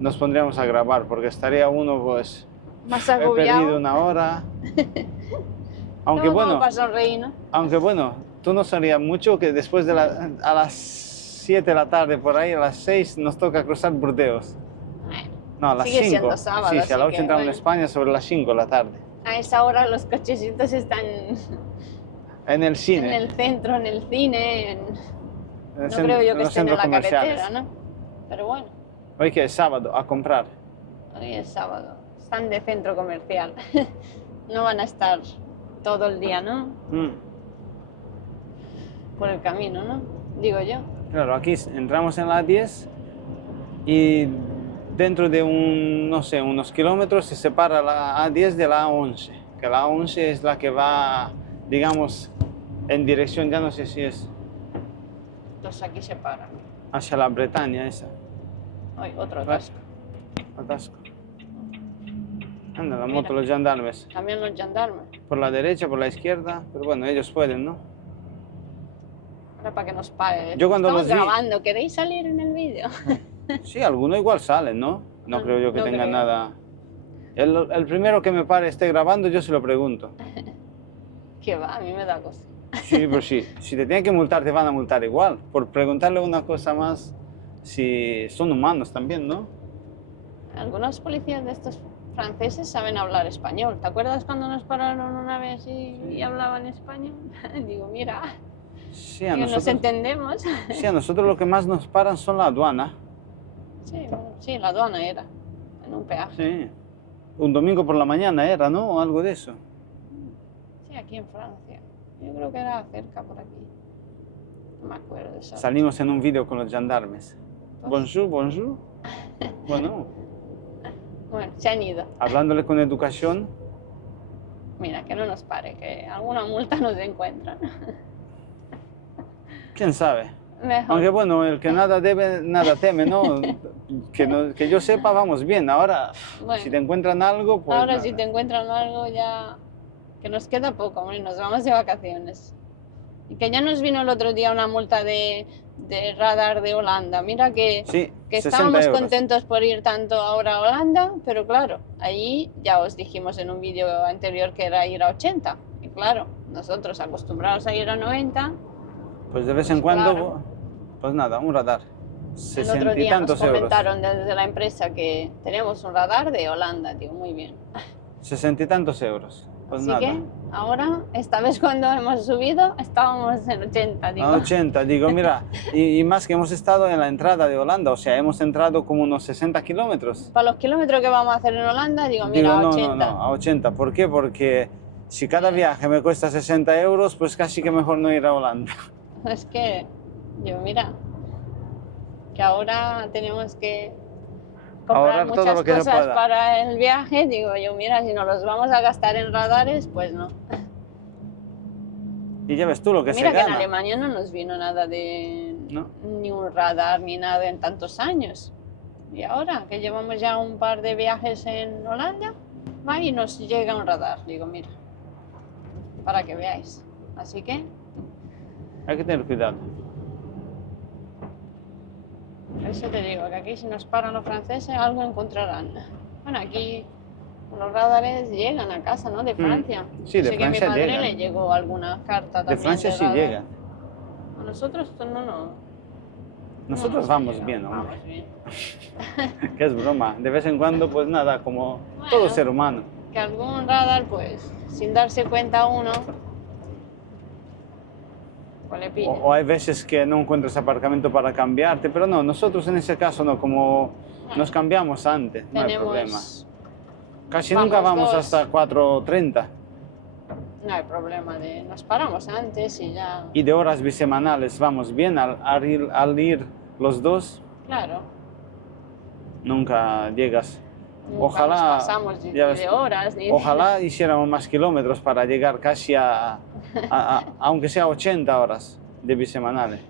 nos pondríamos a grabar porque estaría uno pues... Más He perdido agobiado. una hora. Aunque Todo bueno, para sonreír, ¿no? aunque bueno, tú no sabrías mucho que después de a las 7 de la tarde, por ahí, a las 6, nos toca cruzar Burdeos. Bueno, No, a las Sigue 5. siendo sábado, Sí, si a así las 8 que, entramos en bueno. España sobre las 5 de la tarde. a esa hora los cochecitos están En el en cine. el centro, en el cine. en el No centro- creo yo en que los estén en centros la comerciales. carretera, ¿no? Pero bueno, Hoy que es sábado, a comprar. hoy es sábado. Están de centro comercial. No van a estar todo el día, ¿no? Mm. Por el camino, ¿no? Digo yo. Claro, aquí entramos en la 10 y dentro de no sé, unos kilómetros se separa la A10 de la A11, que la A11 es la que va, digamos, en dirección, ya no sé si es Entonces aquí se paran. hacia la Bretaña esa. Hoy otro atasco. Atasco. Anda, la Mira. moto, los gendarmes. También los gendarmes. Por la derecha, por la izquierda, pero bueno, ellos pueden, ¿no? Ahora para que nos paguen. Yo cuando Estamos los vi- grabando, ¿queréis salir en el vídeo? Sí, algunos igual salen, ¿no? No No, creo yo que no tenga creo. nada. El primero que me pare esté grabando, yo se lo pregunto. Que va, a mí me da cosa. Sí, pero sí, si te tienen que multar, te van a multar igual. Por preguntarle una cosa más, si son humanos también, ¿no? Algunos policías de estos franceses saben hablar español. ¿Te acuerdas cuando nos pararon una vez y hablaban español? Digo, mira, Sí, que nos entendemos. sí, a nosotros lo que más nos paran son la aduana. Sí, bueno, sí, la aduana era, en un peaje. Sí. Un domingo por la mañana era, ¿no? O algo de eso. Sí, aquí en Francia. Yo creo que era cerca por aquí. No me acuerdo de eso. Salimos en un vídeo con los gendarmes. Bonjour, bonjour. Bueno, Bueno, se han ido. hablándole con educación. Mira, que no nos pare, que alguna multa nos encuentran. ¿Quién sabe? Mejor. Aunque bueno, el que nada debe, nada teme, ¿no? Que yo sepa, vamos bien. Ahora, Bueno. si te encuentran algo, pues Ahora nada. si te encuentran algo ya... Que nos queda poco, hombre, nos vamos de vacaciones. Y que ya nos vino el otro día una multa de radar de Holanda. Mira que, Sí, que 60 estábamos euros. contentos por ir tanto ahora a Holanda, pero claro, allí ya os dijimos en un vídeo anterior que era ir a 80. Y claro, nosotros acostumbrados a ir a 90, Pues de vez en Pues cuando, claro. pues nada, un radar. el 60 otro y día nos tantos euros. comentaron desde la empresa que tenemos un radar de Holanda, digo, muy bien. 60 y tantos euros. Pues Así nada. que ahora, esta vez cuando hemos subido, estábamos en 80, digo. A 80, digo, mira, y más que hemos estado en la entrada de Holanda, o sea, hemos entrado como unos 60 kilómetros. Para los kilómetros que vamos a hacer en Holanda, digo, Digo, mira, no, 80. no, a 80. ¿Por qué? Porque si cada viaje me cuesta 60 euros, pues casi que mejor no ir a Holanda. Es que, yo, mira, que ahora tenemos que comprar Ahorrar todo muchas lo que se cosas pueda. para el viaje. Digo yo, mira, si nos los vamos a gastar en radares, pues no. Y ya ves tú lo que Mira se que en gana. Alemania no nos vino nada de ¿No? ni un radar ni nada en tantos años. Y ahora que llevamos ya un par de viajes en Holanda, va y nos llega un radar. Digo, mira, para que veáis. Así que Hay que tener cuidado. eso te digo, que aquí si nos paran los franceses algo encontrarán. Bueno, aquí los radares llegan a casa, ¿no? De Francia. Sí, de Sé Francia que a mi madre llegan. le llegó alguna carta De también Francia sí radar. llega. A nosotros no. Nosotros No, vamos sí, bien, hombre. vamos bien. Que es broma. De vez en cuando, pues nada, como Bueno. todo ser humano. Que algún radar, pues, sin darse cuenta uno, pues le pilla. O hay veces que no encuentras aparcamiento para cambiarte, pero no, nosotros en ese caso no, como nos cambiamos antes, no hay problema. Tenemos, Casi vamos nunca vamos dos. hasta 4:30 no hay problema nos paramos antes y ya, y de horas bisemanales vamos bien al ir los dos, claro. nunca llegas. Nunca Ojalá, nos pasamos ya ves, de horas. ojalá hiciéramos más kilómetros para llegar casi aunque sea 80 horas de bisemanales.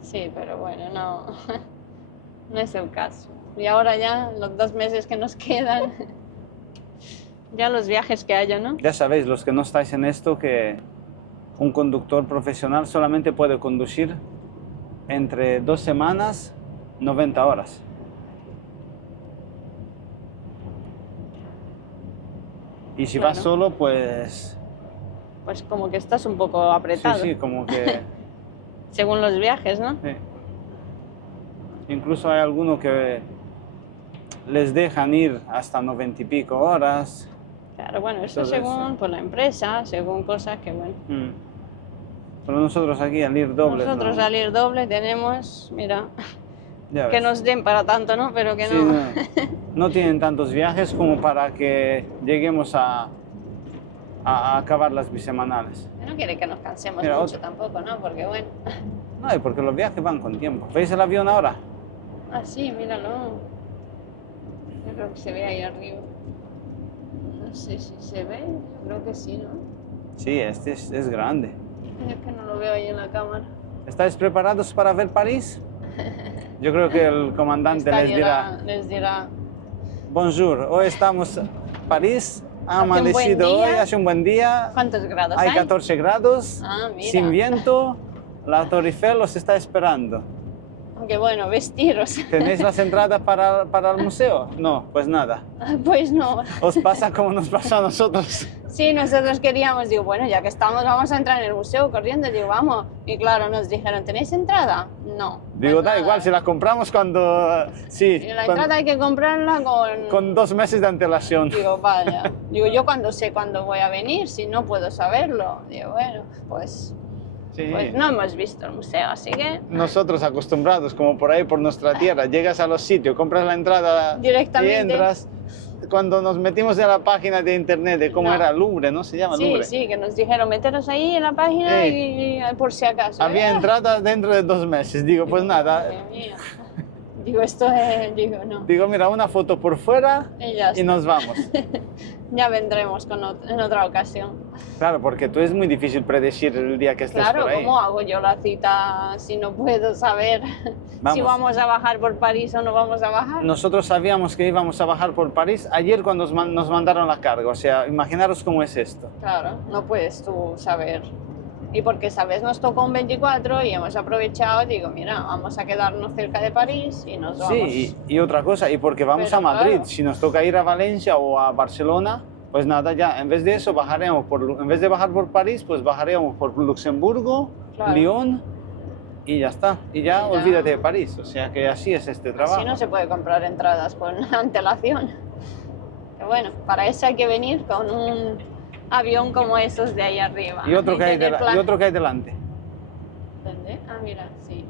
Sí, pero bueno, no, no es el caso. Y ahora ya, los 2 meses que nos quedan, ya los viajes que haya, ¿no? Ya sabéis, los que no estáis en esto, que un conductor profesional solamente puede conducir entre 2 semanas, 90 horas. Y si vas Claro. solo, pues Pues como que estás un poco sí, apretado, sí, como que según los viajes, ¿no? sí. Incluso hay algunos que les dejan ir hasta 90 y pico horas. Claro, bueno, eso Entonces, según pues, la empresa, según cosas que, bueno. Pero nosotros aquí al ir dobles, Nosotros no. al ir doble tenemos, mira, Ya que ves. nos den para tanto, ¿no? Pero que Sí, no. no tienen tantos viajes como para que lleguemos a acabar las bisemanales. No quiere que nos cansemos Mira, mucho otro. tampoco, ¿no? Porque bueno. No, y porque los viajes van con tiempo. ¿Veis el avión ahora? Ah, sí, míralo. Yo creo que se ve ahí arriba. No sé si se ve, yo creo que sí, ¿no? Sí, este es grande. Es que no lo veo ahí en la cámara. ¿Estáis preparados para ver París? Yo creo que el comandante Les dirá, Bonjour, hoy estamos en París, ha Hace un buen amanecido hoy, día. hace un buen día, ¿cuántos grados hay hay? 14 grados, Ah, mira. sin viento, la Torre Eiffel os está esperando. Aunque bueno, vestiros. ¿Tenéis las entradas para el museo? No, pues nada, Pues no. os pasa como nos pasó a nosotros. Sí, nosotros queríamos, digo, bueno, ya que estamos, vamos a entrar en el museo corriendo, digo, vamos. Y claro, nos dijeron, ¿tenéis entrada? No. Digo, Pues da nada. igual, si la compramos cuando... Sí, Y la entrada hay que comprarla con 2 meses de antelación. Digo, vaya. Digo, yo cuando sé cuándo voy a venir, si no puedo saberlo. Digo, bueno, pues Sí. no hemos visto el museo, así que Nosotros acostumbrados, como por ahí, por nuestra tierra, llegas a los sitios, compras la entrada Directamente. y entras. Cuando nos metimos en la página de internet de cómo No. era Louvre, ¿no? Se llama sí, Louvre. sí, que nos dijeron meteros ahí en la página y por si acaso. Había ¿eh? entrada dentro de 2 meses. Digo, pues nada. Madre mía. Digo, esto es, digo, no. Digo, mira, una foto por fuera Y ya y está. nos vamos. Ya vendremos en otra ocasión. Claro, porque tú es muy difícil predecir el día que estés Claro, por ahí. ¿cómo hago yo la cita si no puedo saber si vamos a bajar por París o no vamos a bajar? Nosotros sabíamos que íbamos a bajar por París ayer cuando nos mandaron la carga. O sea, imaginaros cómo es esto. Claro, no puedes tú saber. Y porque, ¿sabes? Nos tocó un 24 y hemos aprovechado, digo, mira, vamos a quedarnos cerca de París y nos vamos. Sí, y otra cosa, y porque vamos Pero a Madrid. claro. Si nos toca ir a Valencia o a Barcelona, pues nada, ya, en vez de eso, en vez de bajar por París, pues bajaremos por Luxemburgo, Claro. Lyon y ya está. Y ya Ya. olvídate de París. O sea que así es este trabajo. Así no se puede comprar entradas con antelación. Pero bueno, para eso hay que venir con un avión como esos de ahí arriba. Y otro que hay, tener plan- y otro que hay delante. ¿Dónde? Ah, mira, sí.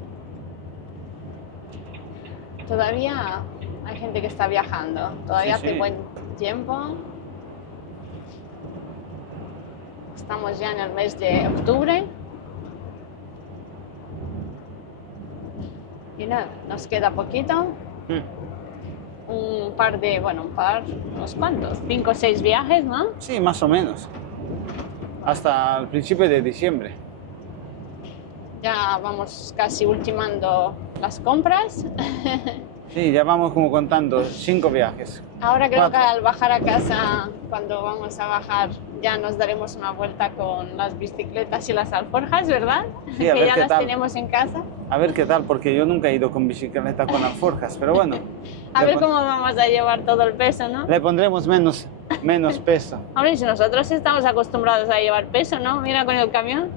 Todavía hay gente que está viajando. Todavía Sí, hace sí. buen tiempo. Estamos ya en el mes de octubre. Y nada, nos queda poquito. Unos cuantos, 5 o 6 viajes, ¿no? Sí, más o menos. Hasta el principio de diciembre. Ya vamos casi ultimando las compras. Sí, ya vamos como contando 5 viajes. Ahora creo 4. que al bajar a casa, cuando vamos a bajar, ya nos daremos una vuelta con las bicicletas y las alforjas, ¿verdad? Sí, a que ver ya qué las tal. tenemos en casa. A ver qué tal, porque yo nunca he ido con bicicleta con alforjas, pero bueno. A le ver pon- cómo vamos a llevar todo el peso, ¿no? Le pondremos menos peso. Hombre, si nosotros estamos acostumbrados a llevar peso, ¿no? Mira con el camión.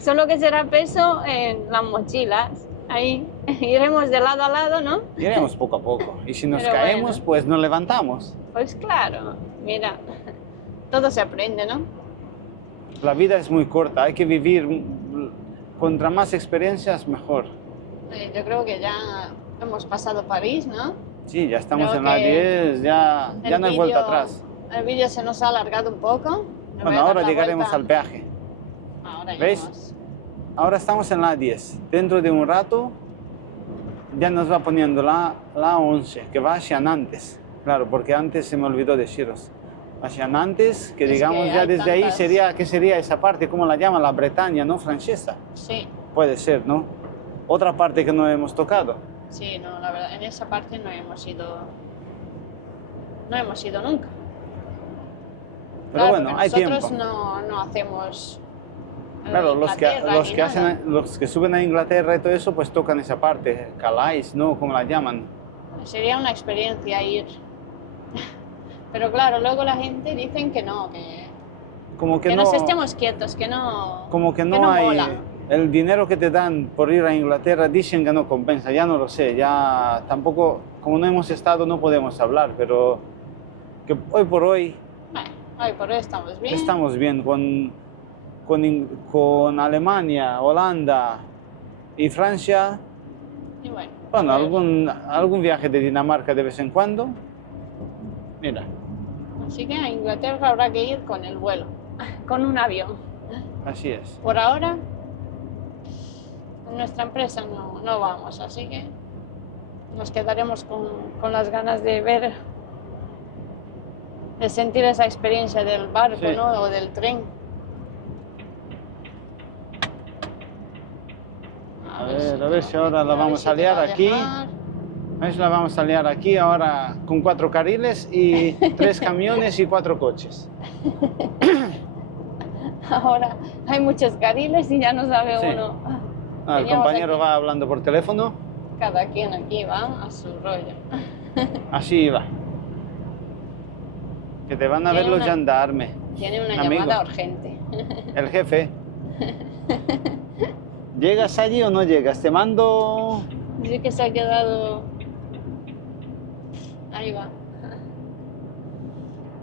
Solo que será peso en las mochilas. Ahí iremos de lado a lado, ¿no? Iremos poco a poco. Y si nos Pero caemos, bueno. pues nos levantamos. Pues claro, mira, todo se aprende, ¿no? La vida es muy corta, hay que vivir. Contra más experiencias, mejor. Yo creo que ya hemos pasado París, ¿no? Sí, ya estamos Creo en la que 10, ya no hay vuelta atrás. El vídeo se nos ha alargado un poco. Me voy Bueno, a dar ahora la llegaremos vuelta. al peaje. Ahora ¿Veis? llegamos. Ahora estamos en la 10. Dentro de un rato ya nos va poniendo la 11, que va hacia Nantes. Claro, porque antes se me olvidó deciros. Hacia Nantes, que Es digamos que ya hay desde ahí tantas. sería, ¿qué sería esa parte? ¿Cómo la llaman? La Bretaña, ¿no? Francesa. Sí, Puede ser, ¿no? Otra parte que no hemos tocado. sí, no, la verdad, en esa parte no hemos ido nunca. Pero Claro, bueno, porque hay nosotros tiempo. no hacemos Claro, Inglaterra los ni que nada. los que suben a Inglaterra y todo eso, pues tocan esa parte, Calais, ¿no? Como la llaman. Sería una experiencia ir. Pero claro, luego la gente dicen que no, Como que que no, nos estemos quietos, que no, como que que no no hay, mola. el dinero que te dan por ir a Inglaterra dicen que no compensa, ya no lo sé, ya tampoco, como no hemos estado no podemos hablar, pero que hoy por hoy Bueno, hoy por hoy estamos bien. estamos bien con Alemania, Holanda y Francia. Y bueno, Bueno, a ver. algún viaje de Dinamarca de vez en cuando. Mira, Así que a Inglaterra habrá que ir con el vuelo, con un avión. así es. Por ahora, en nuestra empresa no vamos, así que nos quedaremos con las ganas de ver, de sentir esa experiencia del barco, Sí. ¿no? O del tren. A ver si ahora la vamos a ver si te liar va aquí. dejar. A ver si la vamos a liar aquí ahora con 4 carriles y 3 camiones y 4 coches. Ahora hay muchos carriles y ya no sabe Sí. uno. Ah, el Teníamos compañero aquí. va hablando por teléfono, Cada quien aquí va a su rollo. así va. Que te van a ver Tiene los una- gendarmes, Tiene una Amigo. llamada urgente. el jefe. ¿Llegas allí o no llegas? Te mando... Dice que se ha quedado. Ahí va.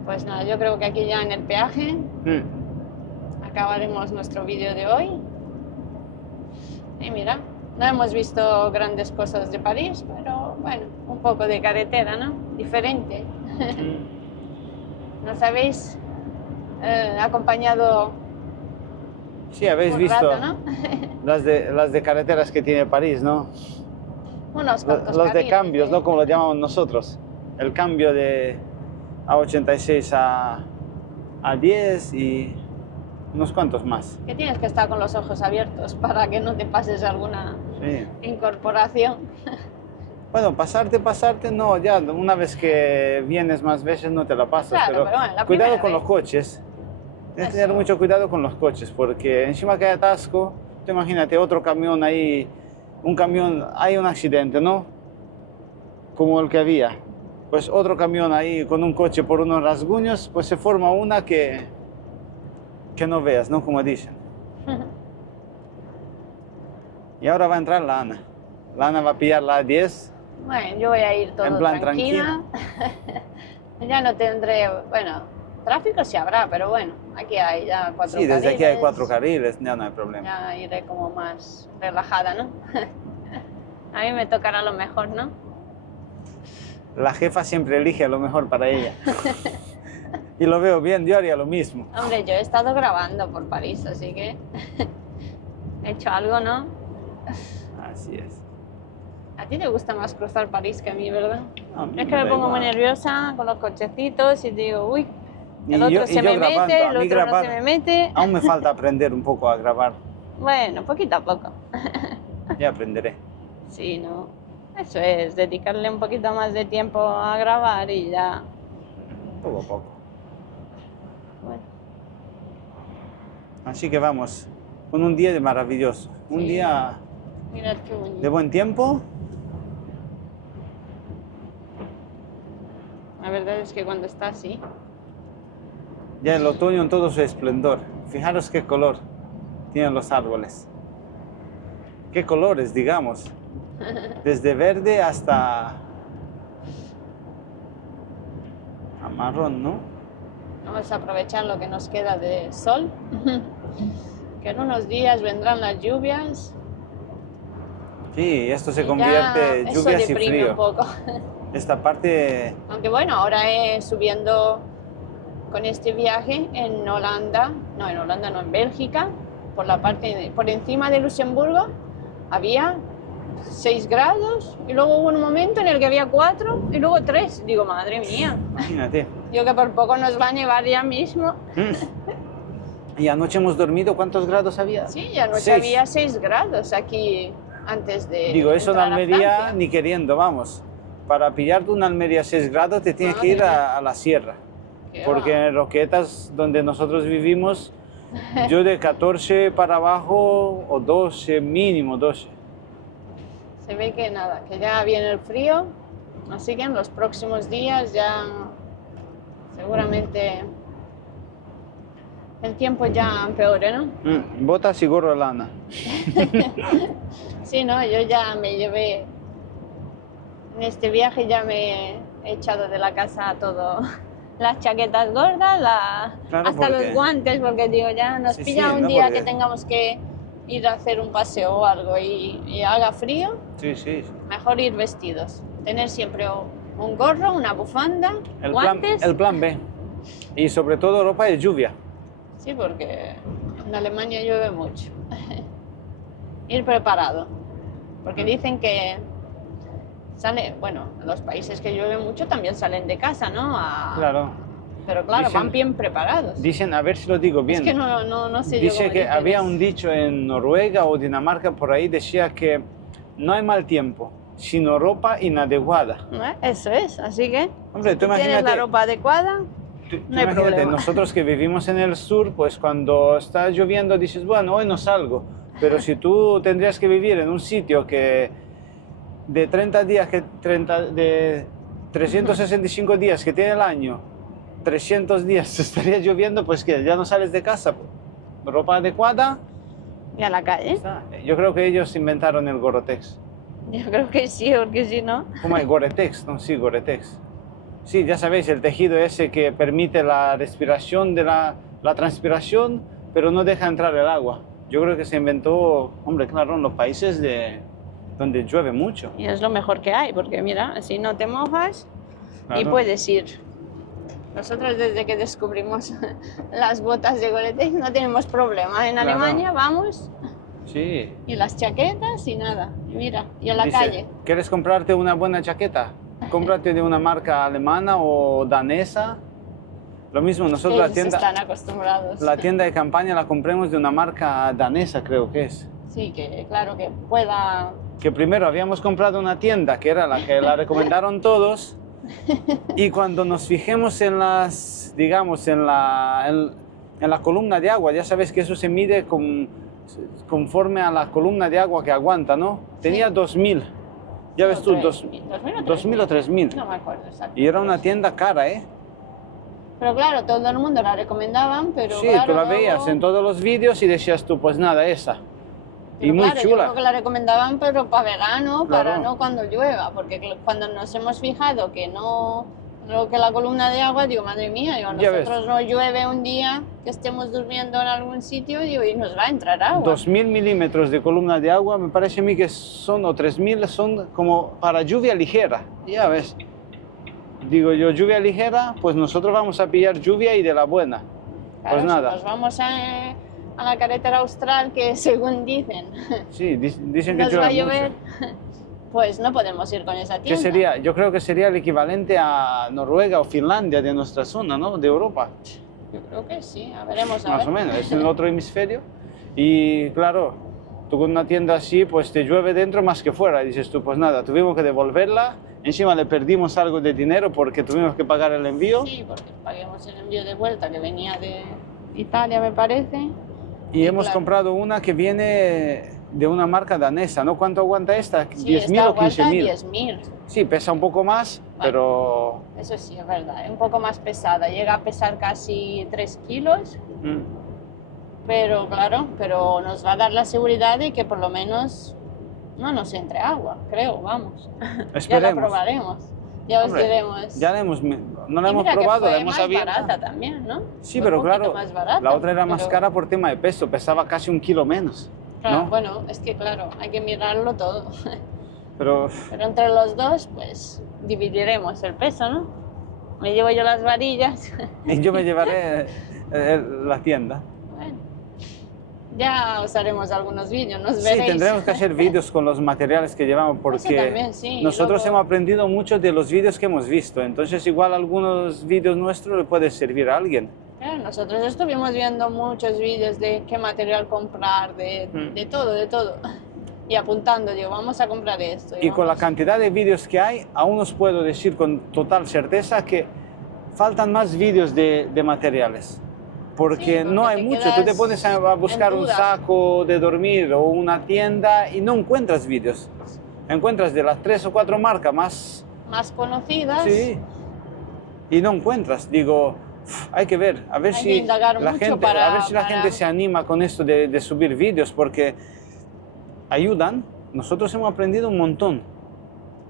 Pues nada, yo creo que aquí ya en el peaje acabaremos nuestro vídeo de hoy. Y mira, no hemos visto grandes cosas de París, pero bueno, un poco de carretera, ¿no? Diferente. Nos habéis acompañado Sí, habéis un visto rato, ¿no? las de carreteras que tiene París, ¿no? Unos cuantos Los de carriles, cambios, ¿eh? ¿no? Como lo llamamos nosotros. El cambio de A86 a 10 y unos cuantos más. Que tienes que estar con los ojos abiertos para que no te pases alguna Sí. incorporación. Bueno, pasarte, no, ya una vez que vienes más veces no te la pasas, Claro, pero bueno, la cuidado primera con los vez. coches. Tienes que Eso. tener mucho cuidado con los coches, porque encima que hay atasco, tú imagínate otro camión ahí, un camión, hay un accidente, ¿no? Como el que había. Pues otro camión ahí con un coche por unos rasguños, pues se forma una que no veas, ¿no? Como dicen. Y ahora va a entrar la Ana. La Ana va a pillar la 10. Bueno, yo voy a ir todo En plan tranquila. Ya no tendré, bueno, tráfico sí habrá, pero bueno, aquí hay ya 4 Sí, desde aquí hay carriles. 4 carriles, ya no hay problema. Ya iré como más relajada, ¿no? A mí me tocará lo mejor, ¿no? La jefa siempre elige lo mejor para ella. Y lo veo bien, yo haría lo mismo. Hombre, yo he estado grabando por París, así que he hecho algo, ¿no? Así es. A ti te gusta más cruzar París que a mí, ¿verdad? A mí Es que me da pongo muy igual. nerviosa con los cochecitos y digo, uy, Y el otro yo- y se yo me grabando, mete, a el mí otro grabar- no se me mete. Aún me falta aprender un poco a grabar. Bueno, poquito a poco. Ya aprenderé. Sí, ¿no? Eso es, dedicarle un poquito más de tiempo a grabar y ya. Poco a poco. Bueno, Así que vamos, con un día de maravilloso. Un Sí. día mirad qué bonito. de buen tiempo. La verdad es que cuando está así, Ya el otoño en todo su esplendor. Fijaros qué color. tienen los árboles. ¿Qué colores, digamos? Desde verde hasta a marrón, ¿no? Vamos a aprovechar lo que nos queda de sol, que en unos días vendrán las lluvias. Sí, esto se Y convierte ya en lluvias eso y deprime frío. un poco. Esta parte, Aunque bueno, ahora subiendo con este viaje en Holanda, no, en Bélgica, por la parte por encima de Luxemburgo, había 6 grados y luego hubo un momento en el que había 4 y luego 3. Digo, madre mía, imagínate. digo que por poco nos va a nevar ya mismo. Y anoche hemos dormido, ¿cuántos grados había? Sí, ya anoche 6. había 6 grados aquí antes de Digo, eso en entrar a Almería Francia. ni queriendo, vamos. Para pillarte una Almería a 6 grados te tienes que ir a la sierra. Qué Porque va. en Roquetas, donde nosotros vivimos, yo de 14 para abajo o 12, mínimo 12. Se ve que nada, que ya viene el frío, así que en los próximos días ya seguramente el tiempo ya empeore, ¿no? Botas y gorro de lana. Sí, no, yo ya me llevé, en este viaje ya me he echado de la casa todo, las chaquetas gordas, Claro, hasta porque- los guantes, porque digo, ya nos Sí, pilla sí, un no, día porque- que tengamos que ir a hacer un paseo o algo y haga frío, Sí, sí. mejor ir vestidos. Tener siempre un gorro, una bufanda, guantes. El plan B. Y sobre todo ropa de lluvia. Sí, porque en Alemania llueve mucho. Ir preparado. Porque dicen que sale, bueno, los países que llueve mucho también salen de casa, ¿no? Claro. Pero claro, Dicen- van bien preparados. Dicen, a ver si lo digo bien. Es que no sé yo Dice cómo que dices. había un dicho en Noruega o Dinamarca por ahí, decía que no hay mal tiempo, sino ropa inadecuada. Eso es, así que Hombre, si tú tienes la imagínate- ropa adecuada, Tú no hay imagínate, problema. nosotros que vivimos en el sur, pues cuando está lloviendo dices, bueno, hoy no salgo. Pero si tú tendrías que vivir en un sitio que de 30 días, de 365 días que tiene el año, 300 días estaría lloviendo, pues que ya no sales de casa. Ropa adecuada. y a la calle. Está. Yo creo que ellos inventaron el Gore-Tex. Yo creo que sí, porque si no... ¿Cómo hay Gore-Tex? No, sí, Gore-Tex. Sí, ya sabéis, el tejido ese que permite la respiración de la transpiración, pero no deja entrar el agua. Yo creo que se inventó, hombre, claro, en los países donde llueve mucho. Y es lo mejor que hay, porque mira, así no te mojas y Claro. puedes ir. Nosotros desde que descubrimos las botas de Gore-Tex no tenemos problema. En Claro. Alemania vamos Sí. y las chaquetas y nada. Y mira, y en la Dice, calle. ¿quieres comprarte una buena chaqueta? Cómprate de una marca alemana o danesa. Lo mismo, nosotros Ellos están acostumbrados. la tienda de campaña la compramos de una marca danesa, creo que es. Sí, que claro, que pueda... Que primero habíamos comprado una tienda que era la que la recomendaron todos y cuando nos fijemos en las, digamos, en la columna de agua, ya sabes que eso se mide conforme a la columna de agua que aguanta, ¿no? Tenía 2000, ya ves tú, 2000 o 3000. No me acuerdo exacto. Y era una tienda cara, ¿eh? Pero claro, todo el mundo la recomendaban, pero Sí, claro, tú la luego- veías en todos los vídeos y decías tú, pues nada, esa. Y Pero muy claro, yo chula. creo que la recomendaban, pero para verano, para Claro. no cuando llueva, porque cuando nos hemos fijado que no, lo que la columna de agua, digo, madre mía, digo, a Ya ves. nosotros no llueve un día que estemos durmiendo en algún sitio, digo, y nos va a entrar agua. 2000 milímetros de columna de agua, me parece a mí que son, o 3000 son como para lluvia ligera. Ya ves. Digo yo, lluvia ligera, pues nosotros vamos a pillar lluvia y de la buena. Claro, Pues si nada. nos vamos a la carretera austral, que según dicen, Sí, dicen que nos va a llueve llover, mucho. pues no podemos ir con esa ¿Qué tienda. sería? Yo creo que sería el equivalente a Noruega o Finlandia de nuestra zona, ¿no? De Europa. Yo creo que sí, a veremos a Más ver. o menos, es en el otro hemisferio. Y claro, tú con una tienda así, pues te llueve dentro más que fuera. Y dices tú, pues nada, tuvimos que devolverla. Encima le perdimos algo de dinero porque tuvimos que pagar el envío. Sí, porque paguemos el envío de vuelta que venía de Italia, me parece. Y hemos claro. comprado una que viene de una marca danesa, ¿no? ¿Cuánto aguanta esta? Sí, 10.000 esta o 15.000. aguanta 10.000. Sí, pesa un poco más, Vale. pero... Eso sí, es verdad, es un poco más pesada. Llega a pesar casi 3 kilos. Pero claro, pero nos va a dar la seguridad de que por lo menos no nos entre agua, creo, vamos. Ya la Esperemos. probaremos, ya os Hombre, diremos. Ya no la Y hemos mira que probado, fue la hemos más abierto. barata también, ¿no? Sí, Fue pero un poquito claro, más barata, la otra era más pero- cara por tema de peso, pesaba casi 1 kilo menos. Claro, ¿no? bueno, es que claro, hay que mirarlo todo. Pero Pero entre los dos, pues dividiremos el peso, ¿no? Me llevo yo las varillas. y yo me llevaré la tienda. Bueno, ya os haremos algunos vídeos, nos Sí, veréis. tendremos que hacer vídeos con los materiales que llevamos porque también, sí, nosotros luego- hemos aprendido mucho de los vídeos que hemos visto. Entonces igual algunos vídeos nuestros le puede servir a alguien. Claro, nosotros estuvimos viendo muchos vídeos de qué material comprar, de todo, de todo. Y apuntando, digo, vamos a comprar esto. Y con la vamos- cantidad de vídeos que hay, aún os puedo decir con total certeza que faltan más vídeos de materiales. Porque, Sí, no porque hay te mucho. Tú te quedas pones a buscar en un dudas. saco de dormir o una tienda y no encuentras vídeos. Encuentras de las 3 o 4 marcas más. Más conocidas. Sí. Y no encuentras. Digo, hay que ver, a ver Hay si que indagar la mucho gente, para- a ver si la para- gente se anima con esto de subir vídeos, porque ayudan. Nosotros hemos aprendido un montón.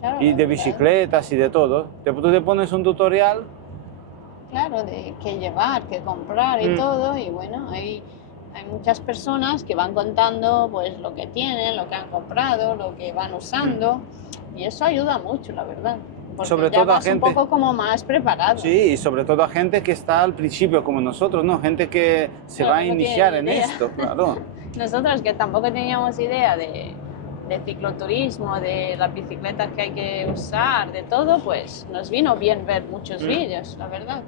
Claro, Y de claro. bicicletas y de todo. Tú te pones un tutorial. Claro, de qué llevar, qué comprar y todo. Y bueno, hay muchas personas que van contando pues lo que tienen, lo que han comprado, lo que van usando. Y eso ayuda mucho, la verdad. Porque Sobre ya todo a vas gente- un poco como más preparado. Sí, y sobre todo a gente que está al principio como nosotros, ¿no? Gente que se Claro, va a que no iniciar tiene en ni idea. esto, claro. Nosotros que tampoco teníamos idea de cicloturismo, de las bicicletas que hay que usar, de todo, pues nos vino bien ver muchos vídeos, la verdad.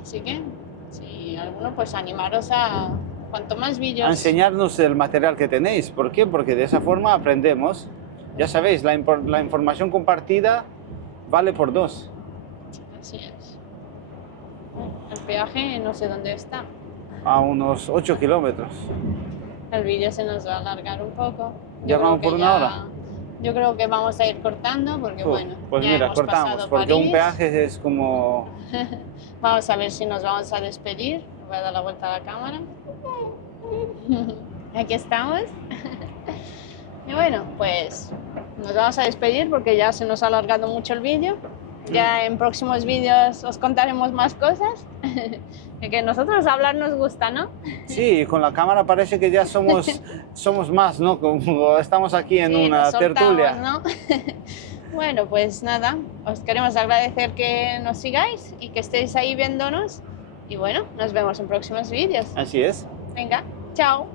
Así que, si alguno, pues animaros a cuanto más vídeos... A enseñarnos el material que tenéis. ¿Por qué? Porque de esa forma aprendemos. Ya sabéis, la información compartida vale por 2. Así es. El peaje no sé dónde está. A unos 8 kilómetros. El vídeo se nos va a alargar un poco. Ya creo vamos que por una hora. Yo creo que vamos a ir cortando porque, bueno, Pues ya mira, hemos cortamos, pasado porque un París. peaje es como... Vamos a ver si nos vamos a despedir. Voy a dar la vuelta a la cámara. Aquí estamos. Y bueno, pues nos vamos a despedir porque ya se nos ha alargado mucho el vídeo. Ya en próximos vídeos os contaremos más cosas. De que nosotros hablar nos gusta, ¿no? Sí, con la cámara parece que ya somos más, ¿no? Como estamos aquí en Sí, una nos soltamos, tertulia. ¿no? Bueno, pues nada, os queremos agradecer que nos sigáis y que estéis ahí viéndonos. Y bueno, nos vemos en próximos vídeos. Así es. Venga, chao.